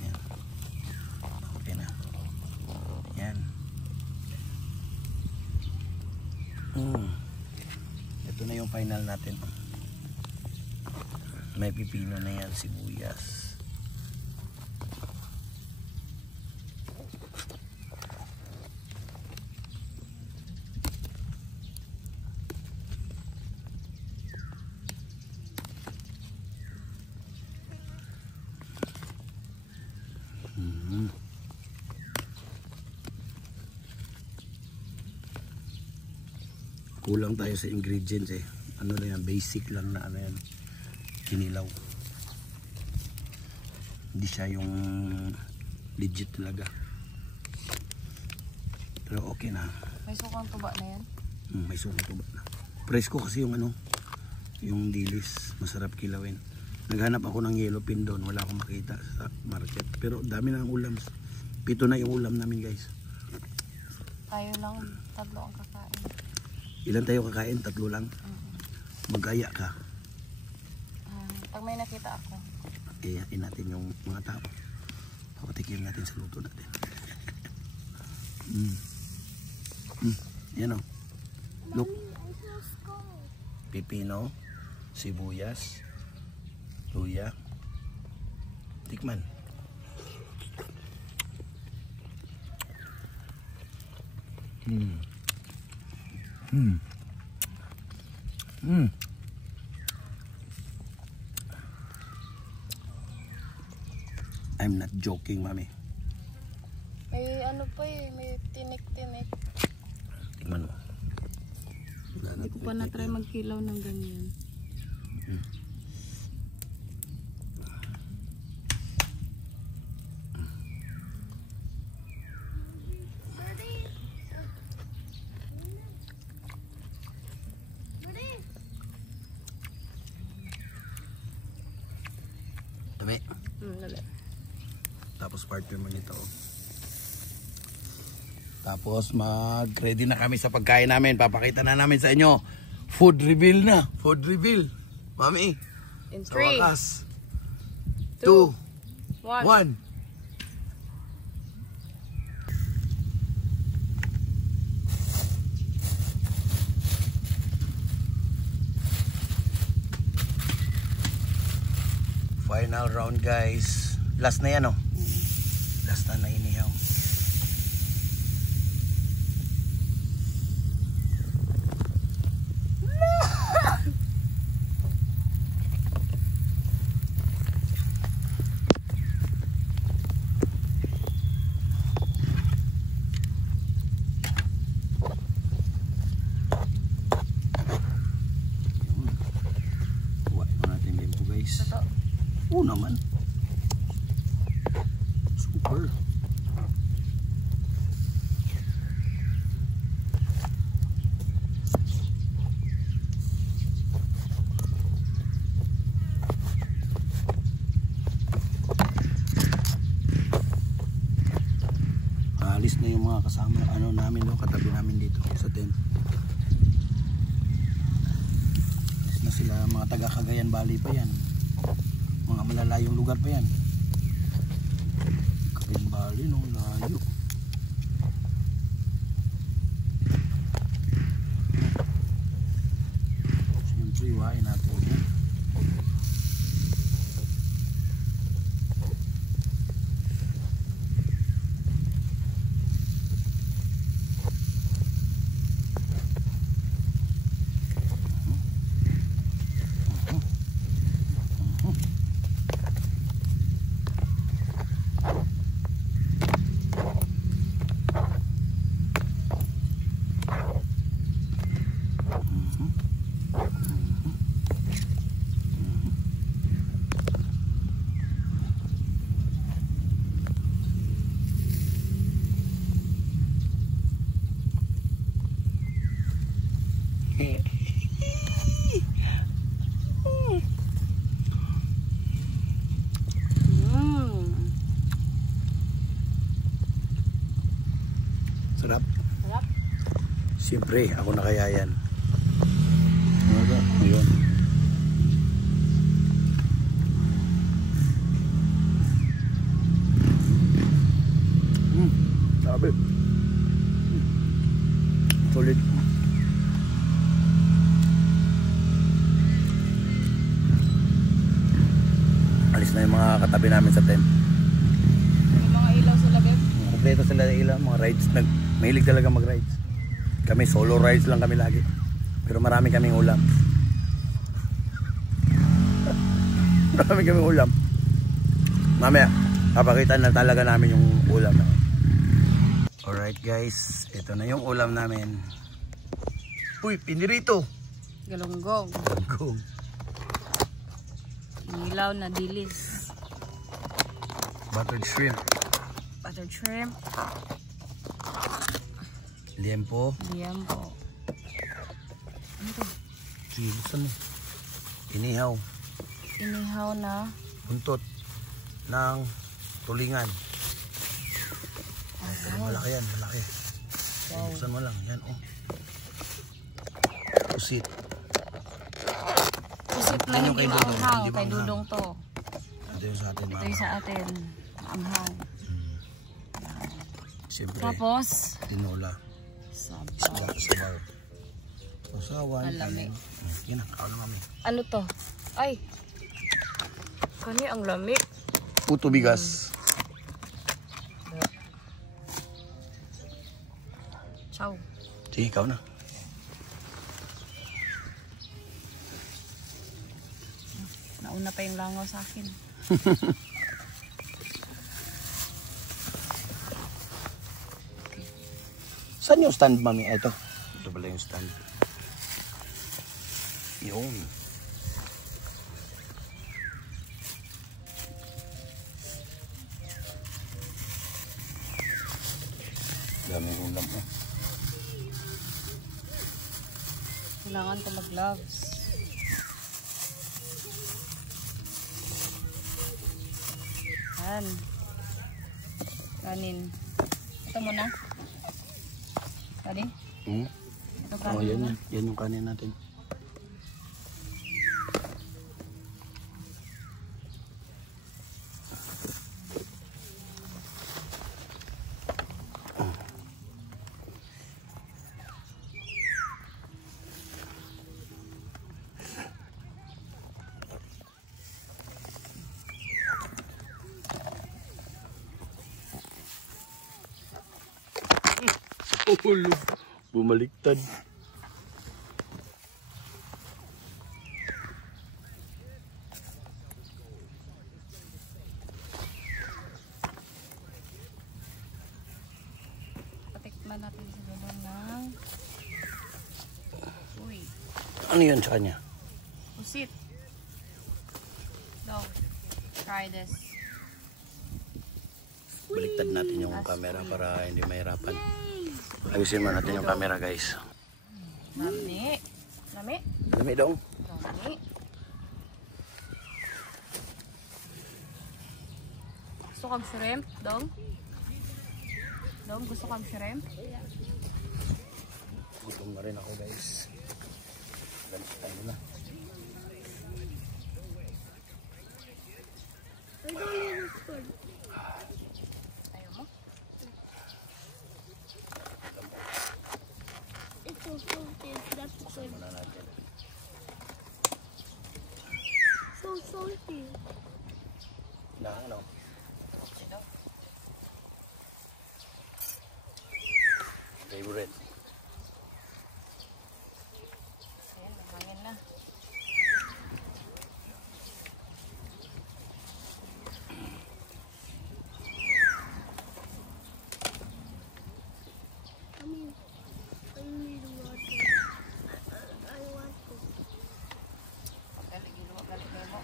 Yan. Okay na. Yan. Ito na yung final natin. May pipino na yan, sibuyas. Kulang tayo sa ingredients eh. Ano lang yan, basic lang na ano yan. Kinilaw. Hindi siya yung legit talaga. Pero okay na. May sukang tuba na yan? May sukang tuba na. Presko kasi yung ano, yung dilis. Masarap kilawin. Naghanap ako ng yellow pin doon. Wala akong makita sa market. Pero dami na ang ulam. 7 na yung ulam namin guys. Tayo lang, 3 ang kakain. Ilan tayo kakain? 3 lang? Magaya ka. Pag may nakita ako. Iyain natin yung mga tao. Papatikin natin sa luto natin. Yan o. Look. Pipino, sibuyas, luya. Tikman. I'm not joking, mami. May ano pa eh, may tinik-tinik. Tikman mo. Hindi ko pa na-try magkilaw ng ganyan. Dami. Dali. Tapos partner mo nito. Tapos mag-ready na kami sa pagkain namin. Papakita na namin sa inyo. Food reveal na. Food reveal. Mami. In Sa 3, wakas. 2, 2, 1. Final round guys. Last na yan oh. Last na inihaw. Oo naman. Super. Alis na yung mga kasama ano namin no, katabi namin dito sa tent. Alis na sila, mga taga Cagayan Valley pa yan. Mga malalayong lugar pa yan. Cagayan Valley, no? Layo. Siyempre, iwain natin yan. Siyempre, ako na kaya yan. Ayun. Sabi. Solid. Alis na yung mga katabi namin sa tent. Yung mga ilaw sila, babe. Kompleto sila ilang mga rides. Mahilig talaga mag-rides. Kami solo rides lang kami lagi. Pero marami kaming ulam. Marami kaming ulam. Mamaya, papakita na talaga namin yung ulam na. Alright guys, ito na yung ulam namin. Uy, pinirito. Galunggong. Galunggong. Ilaw na dilis. Buttered shrimp. Buttered shrimp. Liempo. Liempo. Ano to? Sige, buksan mo. Inihaw. Inihaw na. Buntot ng tulingan. Okay. Malaki yan, malaki. Wow. Buksan mo lang, yan oh. Pusit. Pusit na Yan yung hindi kay Dudong, maanghang. hindi Kay maanghang. Dudong to. Ito yung sa atin, Ito mama. yung sa atin. Maanghang. Siyempre, Tapos, tinola. sabaw. Sabaw. Usawan. Malamig. Yan ang kaon mami. Ano to? Ay! Kani ang lamig. Puto bigas. Ciao. Sige, ikaw na. Nauna pa yung langaw sa akin. Saan yung stand, mami? Ito. Ito pala yung stand. Yun. Daming ulam mo. Kailangan ko mag-gloves. Yan. Kanin. Ito muna. Tadi? Hmm? Ito Oh, kanin yan, muna. yan yung kanin natin. Ulo. Bumaliktad. Patikman natin siguro ng uy, Ano yun sa kanya? pusit. Dog. Try this. Baliktad natin yung camera para hindi mahirapan. Ayusin mo natin yung camera, guys. Lami. Lami? Dami daw. Lami. Gusto kang shrimp, Dong? Dong, gusto kang shrimp? Gutom na rin ako, guys. Ganito tayo na. I don't need a spoon. Ayaw mo? It's so salty. That's good. Muna natin. So salty. Na, ano? Favorite. Ayan, mahangin na. I need water. I want to. Galing, giluwa, galing kayo mo.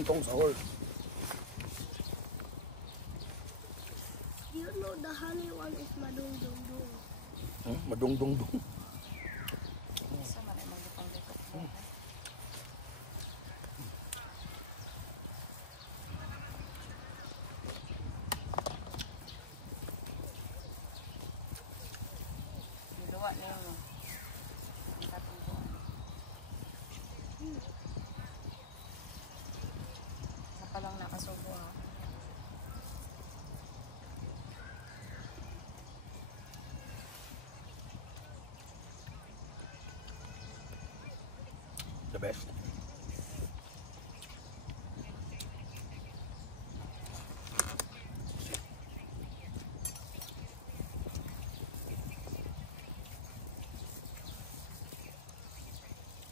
Tung sahur. You know the honey one is madung dung dung. Madung. Isa man ay magdipang-dipang. Kuha na yun. Sa palang nakasubo ha. The best.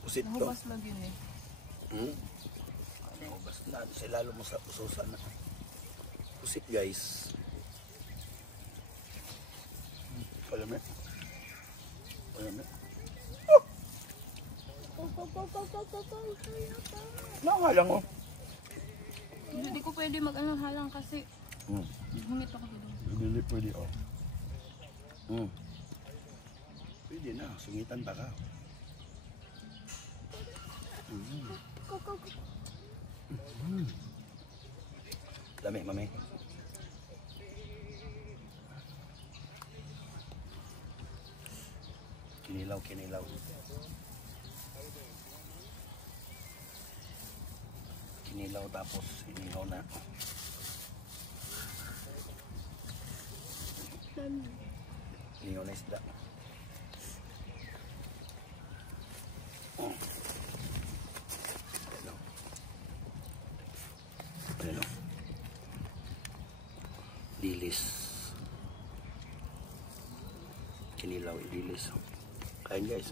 Pusit to. Nahubas lang yun eh. Nahubas na. Sila lalo mo sa ususan na. Pusit guys. Palame. Palame. Nakalang oh. Hindi ko pwede mag-anong halang kasi humit ako dito. Hindi pwede oh. Pwede na. Sungitan pa ka. Dami, mami. Kinilaw, kinilaw. Kinilaw tapos inihaw na. Inihaw na isda. Ano? Dilis. Kinilaw, dilis. Kain guys.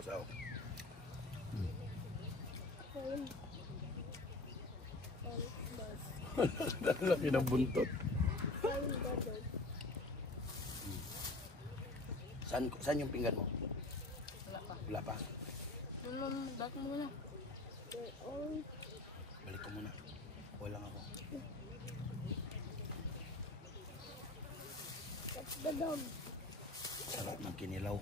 Saw. Laki ng buntot. Saan yung pinggan mo? Wala pa. Wala pa. Dati mo muna. Balik ko muna. Wala nga ako. Sarap ng kinilaw.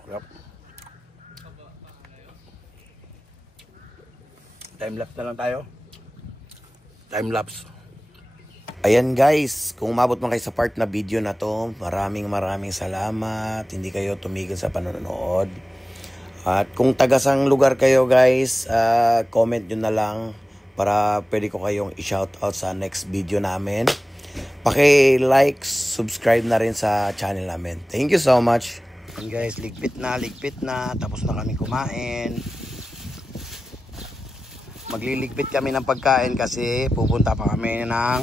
Sarap. Time lapse na lang tayo. Time lapse. Ayan guys, kung umabot man kayo sa part na video na to, maraming salamat. Hindi kayo tumigil sa panonood. At kung tagasang lugar kayo guys, comment nyo na lang para pwede ko kayong i-shoutout sa next video namin. Paki-like, subscribe na rin sa channel namin. Thank you so much. And guys, ligpit na. Tapos na kami kumain. Magliligpit kami ng pagkain kasi pupunta pa kami ng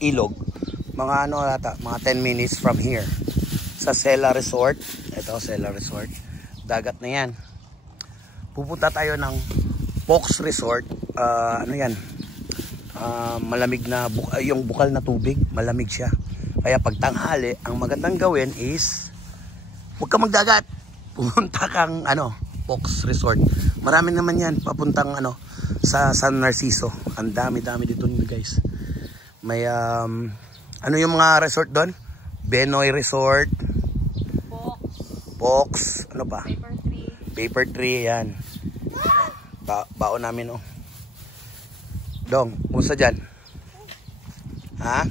ilog. Mga mga 10 minutes from here. Sa Sela Resort. Ito, Sela Resort. Dagat na yan. Pupunta tayo ng Fox Resort. Ano yan? Malamig na, yung bukal na tubig. Malamig siya. Kaya pag tanghali, ang magandang gawin is huwag ka magdagat. Pupunta kang Fox Resort. Marami naman yan. Papuntang sa San Narciso. Ang dami dito guys. May ano yung mga resort doon? Benoy Resort. Fox. Ano pa? Paper Tree. Yan. Baon namin Dong, kumusta dyan? Ha?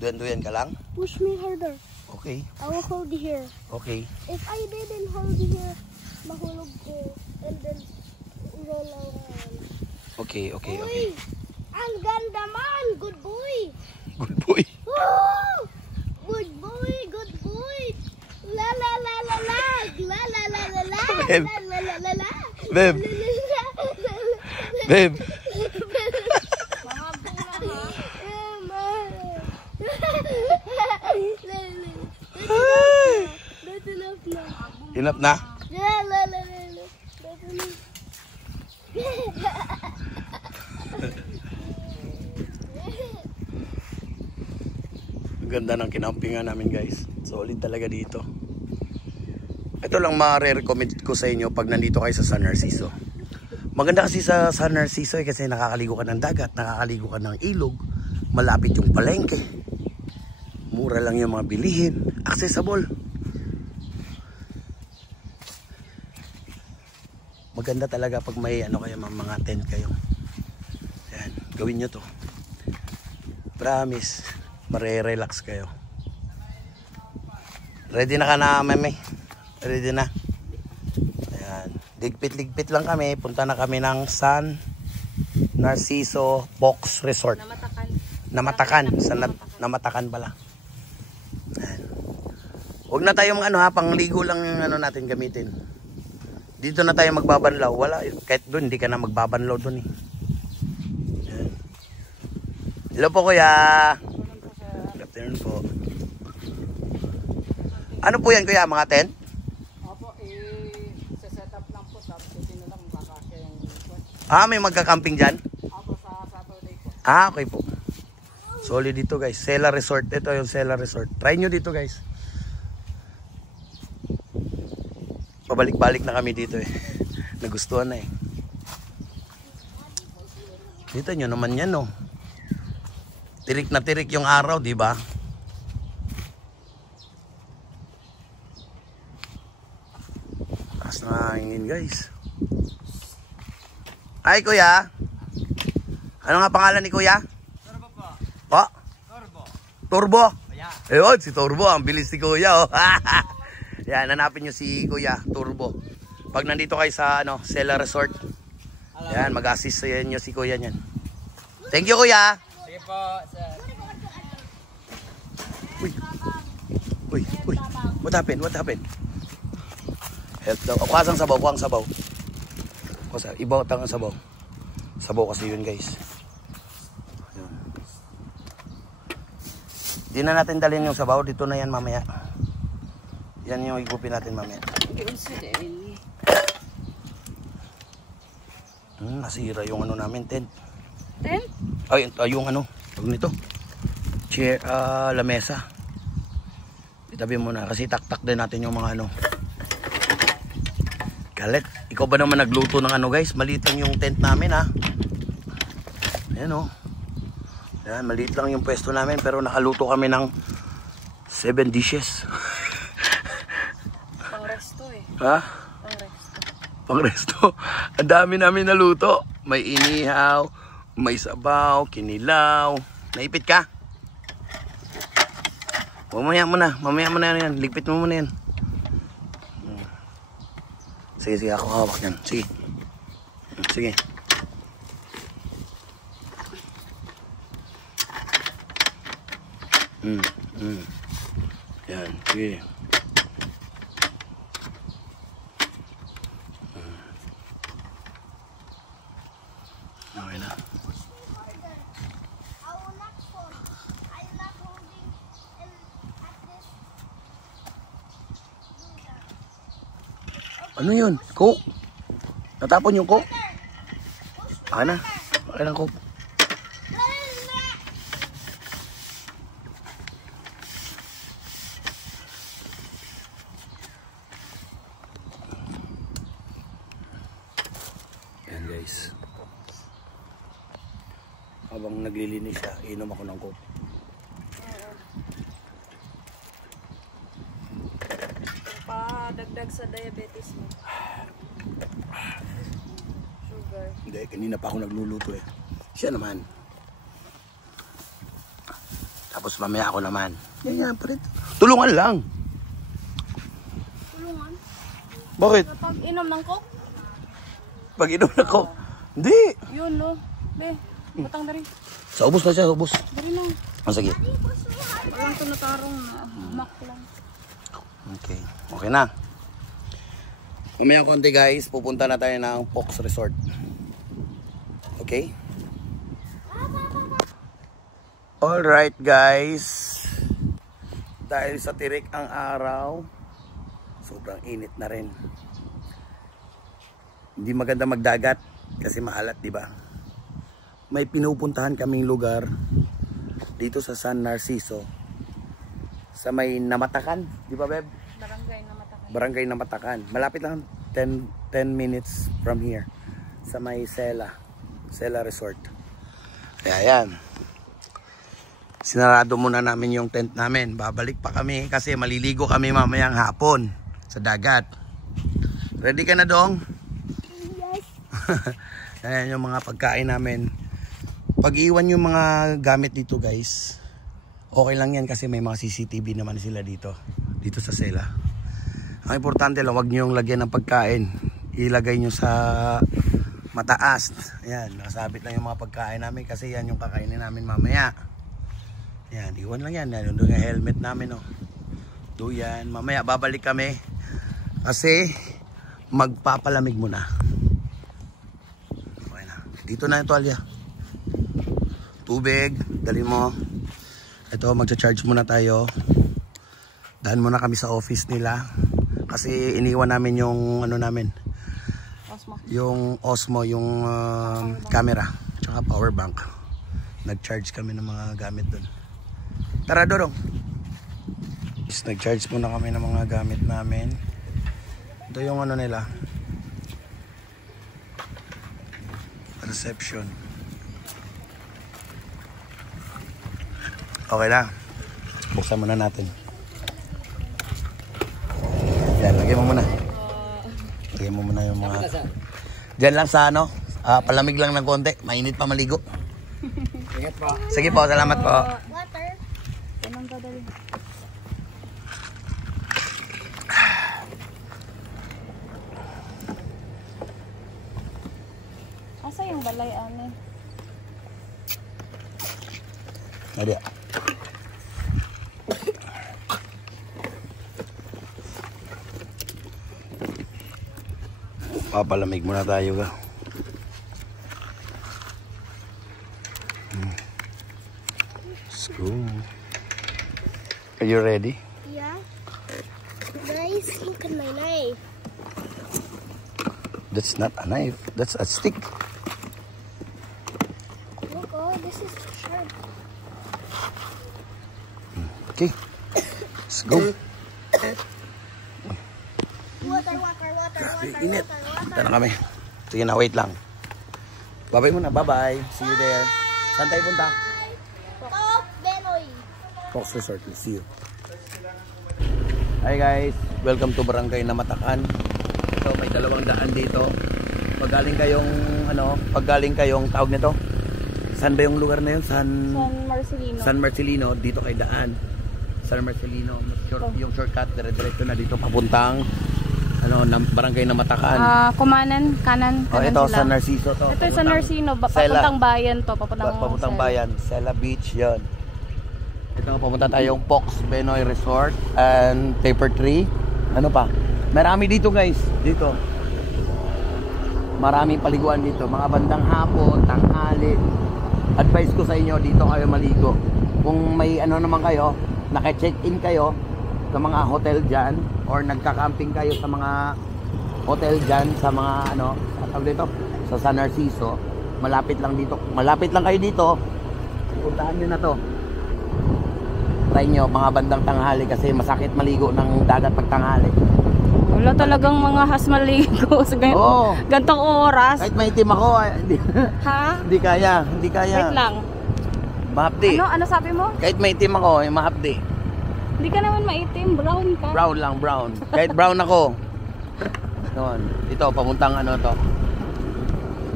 Duyan ka lang? Push me harder. Okay. I will hold you here. Okay. If I didn't hold you here, mahulog ko and then roll around. Okay. Uy! Ang ganda man! Good boy! Good boy. Woo! Good boy! Good boy! La la la la la! La la la la la! Babe. La la la la la! Babe. Babe. That's enough na. Enough na? La la la la la. That's enough. Ganda ng kinampingan namin guys. Solid talaga dito. Ito lang ma-recommend ko sa inyo pag nandito kayo sa San Narciso. Maganda kasi sa San Narciso kasi nakakaligo ka ng dagat, nakakaligo ka ng ilog, malapit yung palengke. Mura lang yung mga bilihin, accessible. Maganda talaga pag may ano kayo, mga tent kayo. Yan, gawin nyo to. Promise, mare-relax kayo. Ready na ka na, meme? Ready na? Ayan, ligpit-ligpit lang kami. Punta na kami ng San Narciso Box Resort. Namatakan. Namatakan pala. Ayan. Huwag na tayong pangligo lang yung natin gamitin. Dito na tayo magbabanlaw. Wala, kahit doon, hindi ka na magbabanlaw doon eh. Ayan. Hello po kuya. Good afternoon po. Ano po yan kuya, mga tent? Opo, set up lang po. Tapos hindi na lang makakasya yung... May magka-camping dyan? Opo, sa Saturday po. Okay po. Solid dito guys. Sela Resort. Ito yung Sela Resort. Try nyo dito guys. Pabalik-balik na kami dito eh. Nagustuhan na eh. Dito nyo naman yan no. Tirik na tirik yung araw, di ba? Taas na hangin guys. Ay kuya. Ano nga pangalan ni kuya? Turbo po. Po? Turbo. Turbo? Ayan. Ayun, si Turbo. Ang bilis si kuya oh. Yan, hanapin nyo si Kuya Turbo. Pag nandito kayo sa Sela Resort, yan, mag-assist sa inyo si Kuya niyan. Thank you, Kuya. Sige po, sir. Uy. What happened? Help daw. Kuha sabaw, kuha ang sabaw. Ibaw ang sabaw. Sabaw kasi yun, guys. Ayun. Di na natin dalhin yung sabaw. Dito na yan mamaya. Yan yung igupin natin mamaya. Nasira yung namin, tent. Tent? Ay, yung tawag nito. Chair, lamesa. Itabi mo na kasi taktak din natin yung mga Kalet, ikaw ba naman nagluto ng guys? Maliit lang yung tent namin ha. Ayan Yan, maliit lang yung pwesto namin pero nakaluto kami ng 7 dishes. Pang-resto eh. Ha? Pang-resto. Ang dami namin naluto. May inihaw, may sabaw, kinilaw. Naipit ka? Mamaya mo na yan. Ligpit mo muna yan. Sige, ako hawak yan. Sige. Yan, sige. Okay na. Ano yun? Coke? Natapon yung Coke? Okay na. Okay na Coke. Yan guys. Habang naglilinis siya, inom ako ng Coke. Dagdag sa diabetes mo. Sugar. Hindi, kanina pa ako nagluluto eh. Siya naman. Tapos mamaya ako naman. Yan, parit. Tulungan lang. Tulungan? Bakit? Kapag inom ng Coke? Pag inom na Coke? Hindi. Yun no. Be, batang dari. Sa ubos na siya, ubos. Dari lang. Sige. Walang tunatarong na. Mak lang. Okay. Okay na. Mamaya konti guys, pupunta na tayo ng Fox Resort. Okay? Alright guys. Dahil sa tirik ang araw, sobrang init na rin. Hindi maganda magdagat kasi maalat, di ba? May pinupuntahan kaming lugar dito sa San Narciso Sa may Namatakan, di ba, Beb? Barangay na Matakan. Barangay Namatakan. Malapit lang 10 minutes from here. Sa may Sela Resort. Kaya yan. Sinarado muna namin yung tent namin. Babalik pa kami kasi maliligo kami mamayang hapon sa dagat. Ready ka na, Dong? Yes. Ayan yung mga pagkain namin. Pag iwan yung mga gamit dito, guys, okay lang yan kasi may mga CCTV naman sila dito sa Sela. Ang importante lang, huwag nyo yung lagyan ng pagkain. Ilagay nyo sa mataas. Ayan, nakasabit lang yung mga pagkain namin kasi yan yung kakainin namin mamaya. Ayan, iwan lang yan. Yan yung helmet namin, oh. Doon yan. Mamaya babalik kami kasi magpapalamig muna. Okay na. Dito na yung tuwalya. Tubig, dali mo. Ito, magcha-charge muna tayo. Daan muna kami sa office nila. Kasi iniwan namin yung ano namin. Osmo. Yung Osmo, yung camera. Tsaka power bank. Nag-charge kami ng mga gamit doon. Tara, Dorong. Nag-charge muna kami ng mga gamit namin. Ito yung ano nila. Reception. Okay na. Buksan muna natin. Yan, lagyan mo muna. Lagyan mo muna yung mga... Diyan lang sa ano. Palamig lang ng konti. Mainit pa maligo. Ingat po. Sige po, salamat po. Water. Anong dadali? Asa yung balay, ane? Ada. Papalamig muna tayo ka. Let's go. Are you ready? Yeah. Guys, look at my knife. That's not a knife. That's a stick. Look, oh, this is sharp. Okay. Let's go. Water, water, water, water, Init. water, Punta na kami. Sige na, wait lang. Bye-bye muna. Bye-bye. See you there. Saan tayo punta? Top Benoy. Fox Resort. We'll see you. Hi guys. Welcome to Barangay Namatakan. So may dalawang daan dito. Paggaling kayong tawag nito. Saan ba yung lugar na yun? San Marcelino. San Marcelino. Dito kay daan. San Marcelino. Yung shortcut. Dire-diretso na dito papuntang Barangay Namatakan. Kumanan, kanan Ito, sila. San Narciso to. Ito yung San Narcino, Sela. papuntang bayan to, Papuntang Sela. bayan, Sela Beach, yon. Ito, papunta tayong Fox Benoy Resort and Paper Tree. Ano pa? Marami dito guys, dito. Maraming paliguan dito, mga bandang hapon, tanghali. Advice ko sa inyo, dito kayo maligo. Kung may naman kayo, naka-check-in kayo sa mga hotel dyan or nagka-camping kayo sa mga hotel dyan sa mga dito, sa San Narciso, malapit lang kayo dito, puntahan nyo na to. Try nyo mga bandang tanghali kasi masakit maligo ng dagat pag tanghali. Wala talagang mga hasmaligo sa gantong oras. Kahit maitim ako, Ha? hindi kaya. Wait lang. Mahapdi. Ano sabi mo? Kahit maitim ako, mahapdi. Hindi ka naman maitim, brown ka. Brown lang, brown. Kahit brown ako. Noon, ito papuntang to.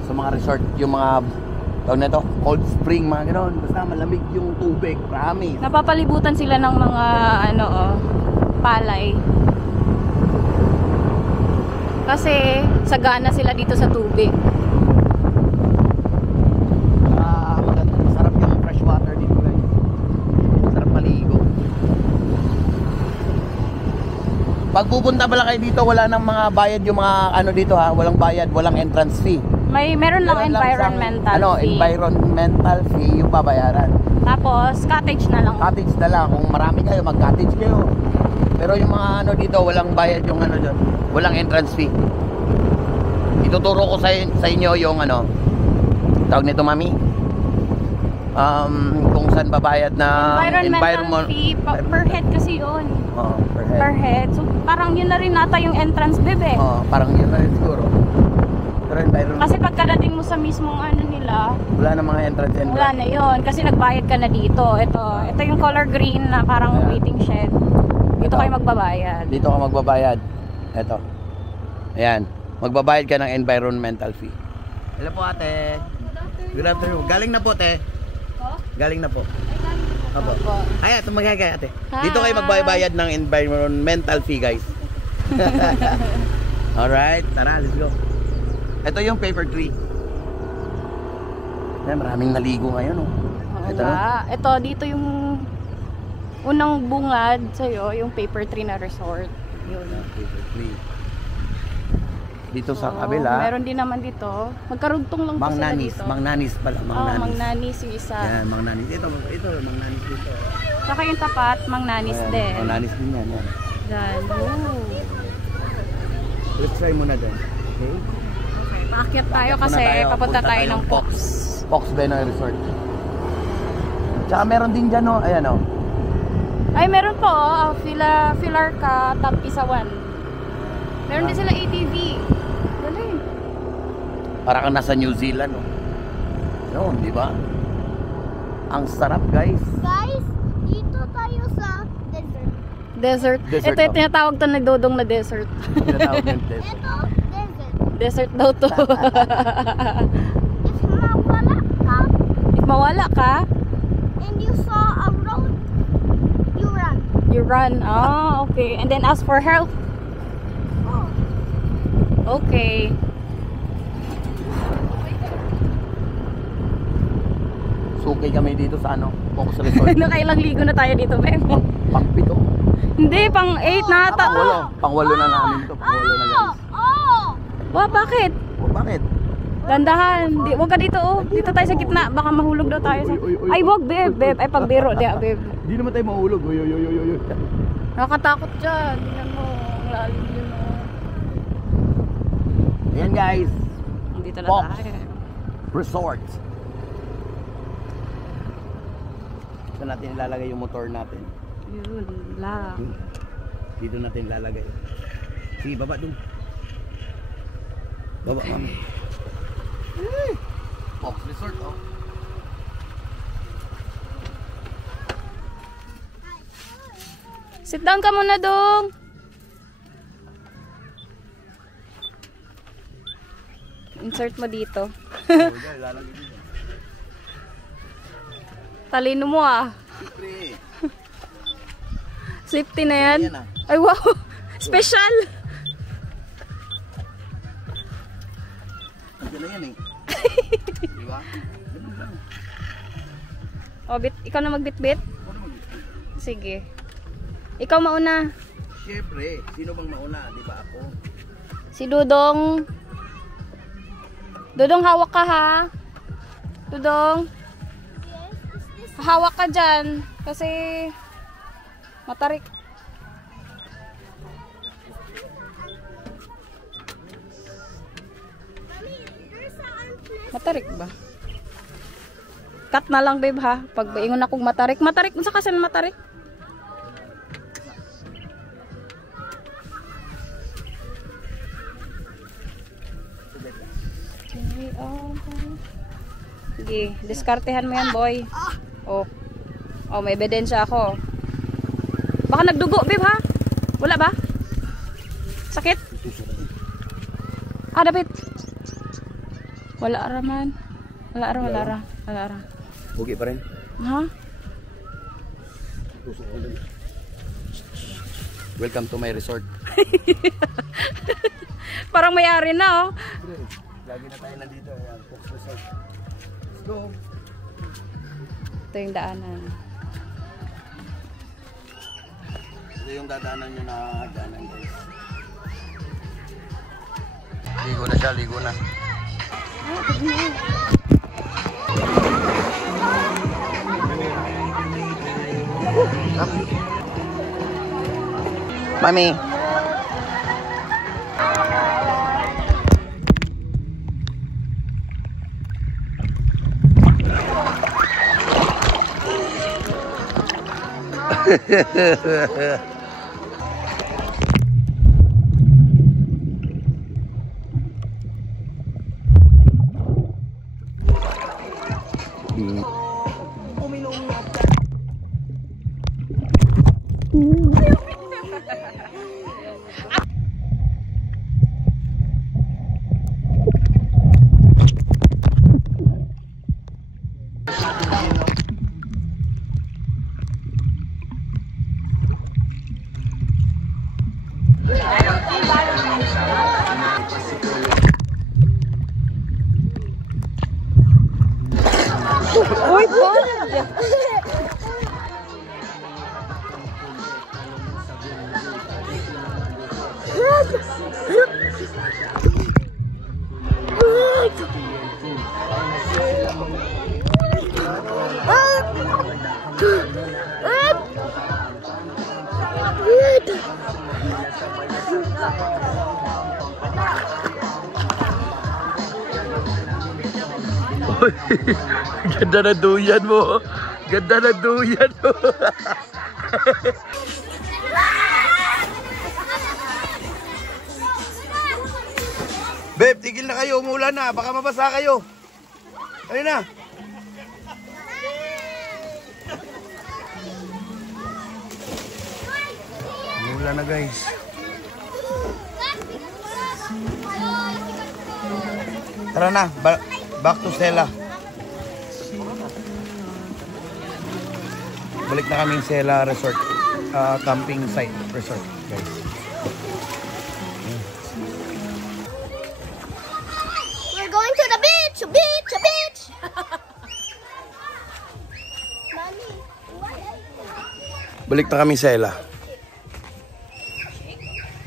Sa mga resort, yung mga tawag na ito, cold spring, mga gano'n. Basta malamig yung tubig, promise. Napapalibutan sila ng mga palay. Kasi sagana sila dito sa tubig. Masarap yung fresh water dito guys. Masarap maligo. Pag pupunta pala kayo dito, wala nang mga bayad yung mga dito ha. Walang bayad, walang entrance fee. Meron lang environmental fee. Environmental fee yung babayaran. Tapos cottage na lang. Cottage na lang. Kung marami kayo, mag-cottage kayo. Pero yung mga dito, walang bayad yung dyan. Walang entrance fee. Ituturo ko sa inyo yung tawag nito, mami. kung saan babayad na Environmental fee. Per head kasi yun. Oo, per head. Per head. So parang yun na rin nata yung entrance, bebe. Oo, parang yun na rin siguro. Pero environment. Kasi pagkadating mo sa mismong ano nila, Wala na mga entrance and wala na yun. Kasi nagbayad ka na dito. Ito yung color green na parang Ayan. waiting shed. Dito Ito. kayo magbabayad. Dito ka magbabayad. Ito. Ayan. Magbabayad ka ng environmental fee. Hello po ate. Good afternoon. Galing na po te. Galing na po. Opo. Ay, ito magagay ate. Dito kayo magbabayad ng environmental fee guys. Alright. Tara, let's go. Ito yung paper tree. Ayan, maraming naligo ngayon oh. Ito. Ito, dito yung unang bungad sa'yo, yung paper tree na resort. Yun. Paper tree. Dito sa So, kabila. meron din naman dito. Magkarugtong lang po Mang sila Nanis. dito. Mang Nanis pala. Mang Oh, Nanis. Mang Nanis yung isa. Yan, Mang Nanis. Ito, Mang Nanis dito. Saka yung tapat, Mang Nanis Ayan, din. Mang Nanis din yan. Yan. Yan. Oh. Let's try muna doon. Okay? Okay, paakyat tayo Paakyat kasi muna tayo. papunta Punta tayo tayo ng ng Pox. Fox Benoy Resort. Tsaka meron din dyan, oh. Ayan, oh. Ay, meron po, Filar ka, Top Isawan. Meron din sila ATV. Galing. Para kang nasa New Zealand, oh. Yun, di ba? Ang sarap, guys. Guys, dito tayo sa desert. Desert. Desert Ito yung daw. tinatawag to na Dodong na desert. Tinatawag yung test. Ito, desert. Desert daw to. If mawala ka If mawala ka, and you saw a road, you run. you run. Ah, okay. And then ask for help. Oh, Okay. Sukay kami dito sa ano, Fox Resort. Nakailang ligo na tayo dito, Beb. Pang-pito. Hindi, pang 8 na ata to. Pang-walo na namin to. Pang-walo na, guys. oh. Wah, bakit? Oh, bakit? Dandahan. Wag ka dito, oh. Dito tayo sa gitna. Baka mahulog daw tayo. Ay, wag, Beb. Ay, pagbiro. Di, Beb. Hindi naman tayo mahulog. Uy. Nakakatakot dyan. Tingnan mo. Ang lalim yun, oh. Ayan, guys. Dito na Fox tayo. Resort. Saan natin ilalagay yung motor natin? Yun lang. Dito natin ilalagay. Sige, baba dun. Baba, mami. Fox Resort, oh. Sit down ka muna, Dong. Insert mo dito. Talino mo, ah. Safety na yan. Ayan, ah. Ay, wow. Special. Nandiyan na yan, eh. Diba? O, ikaw na magbitbit? Sige. Ikaw mauna. Siyempre, sino bang mauna? Di ba ako? Si Dudong. Dudong, hawak ka, ha? Dudong. Hawak ka dyan. Kasi matarik. Matarik ba? Cut na lang, babe, ha? Pag ingon akong matarik. Matarik. Unsa kasi matarik? Sige, diskartehan mo yan, boy. Oh. Oh, may ebidensya ako. Baka nagdugo, babe, ha? Wala ba? Sakit? Ah, David. Wala raman. Wala ra. Bugi pa rin. Ha? Welcome to my resort. Parang may-ari na, oh. Lagi na tayo nandito. Ayan, Fox Resort. Let's go. Ito yung daanan. Ito yung dadaanan nyo na daanan, guys. Ligo na siya, ligo na. Mami. Ganda na duyan mo. Ganda na duyan mo. Babe, tigil na kayo. Umuulan na. Baka mabasa kayo. Ayun na. Umuulan na guys. Tara na. Back to Stella. Balik na kaming Stella Resort. Camping site resort guys. We're going to the beach! Beach! Beach! Mommy, Balik na kaming Stella.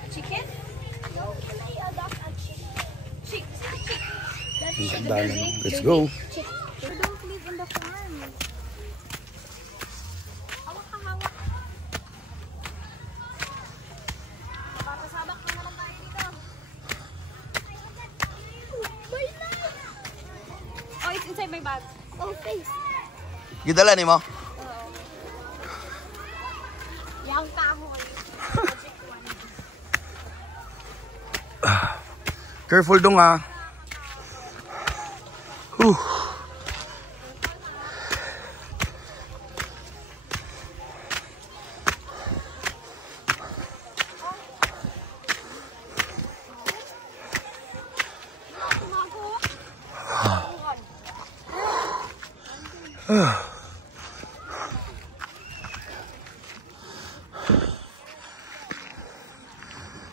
chicken? No, can I adopt a chicken? Let's go. We don't live in the farm. Hawak. Papasabak na naman tayo dito. My life! Oh, it's inside my bag. Oh, face. Gidala ni mo? Yang kahoy. Careful dong ha.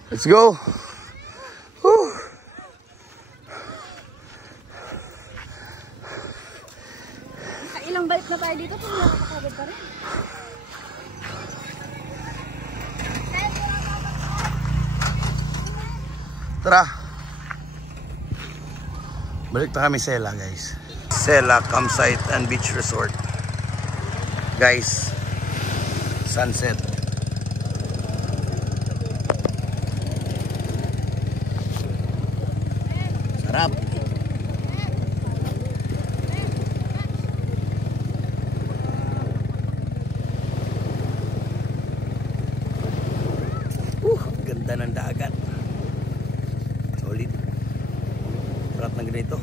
Let's go. Ilang balik na tayo dito kung nakakagod pa rin. Tara. Balik na kami Stella guys. Stella Campsite and Beach Resort. Guys, sunset. Sarap. Ganda ng dagat. Solid. Sarap ng ganito.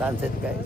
Sunset guys.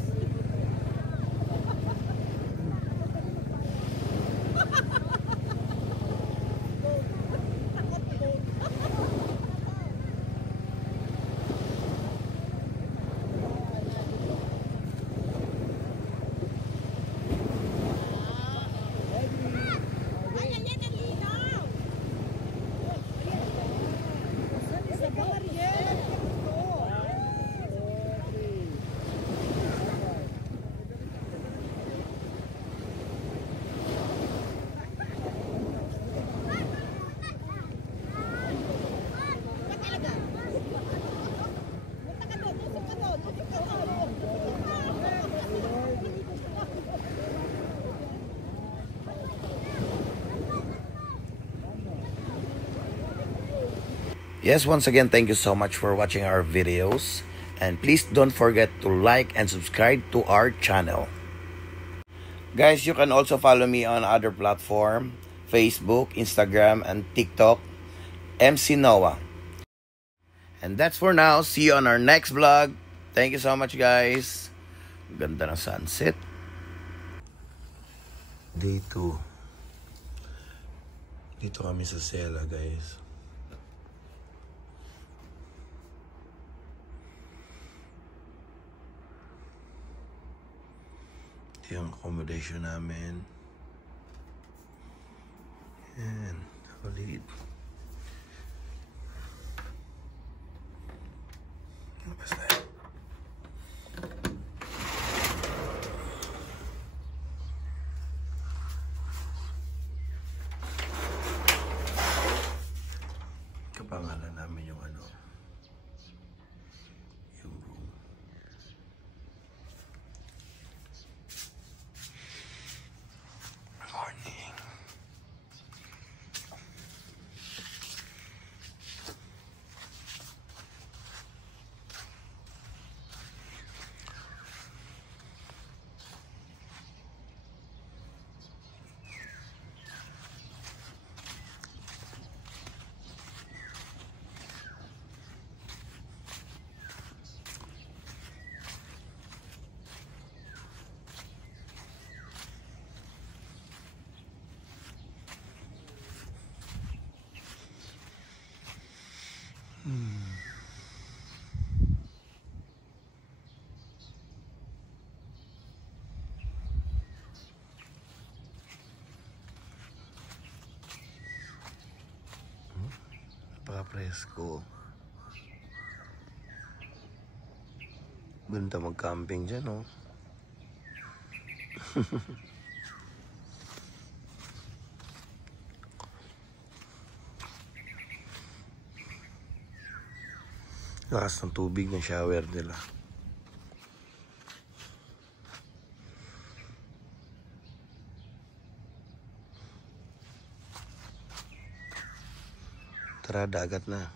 Yes, once again, thank you so much for watching our videos. And please don't forget to like and subscribe to our channel. Guys, you can also follow me on other platforms, Facebook, Instagram, and TikTok, MC Noah. And that's for now. See you on our next vlog. Thank you so much, guys. Ganda ng sunset. Day 2. Dito kami sa Sela, guys. Ito yung accommodation namin. Yan. Solid. Basta. Kapangalan namin yung ano. Yung room. Morning. Napaka-presko. Ganda mag-camping dyan, oh. Lakas ng tubig ng shower nila. Tara, dagat na.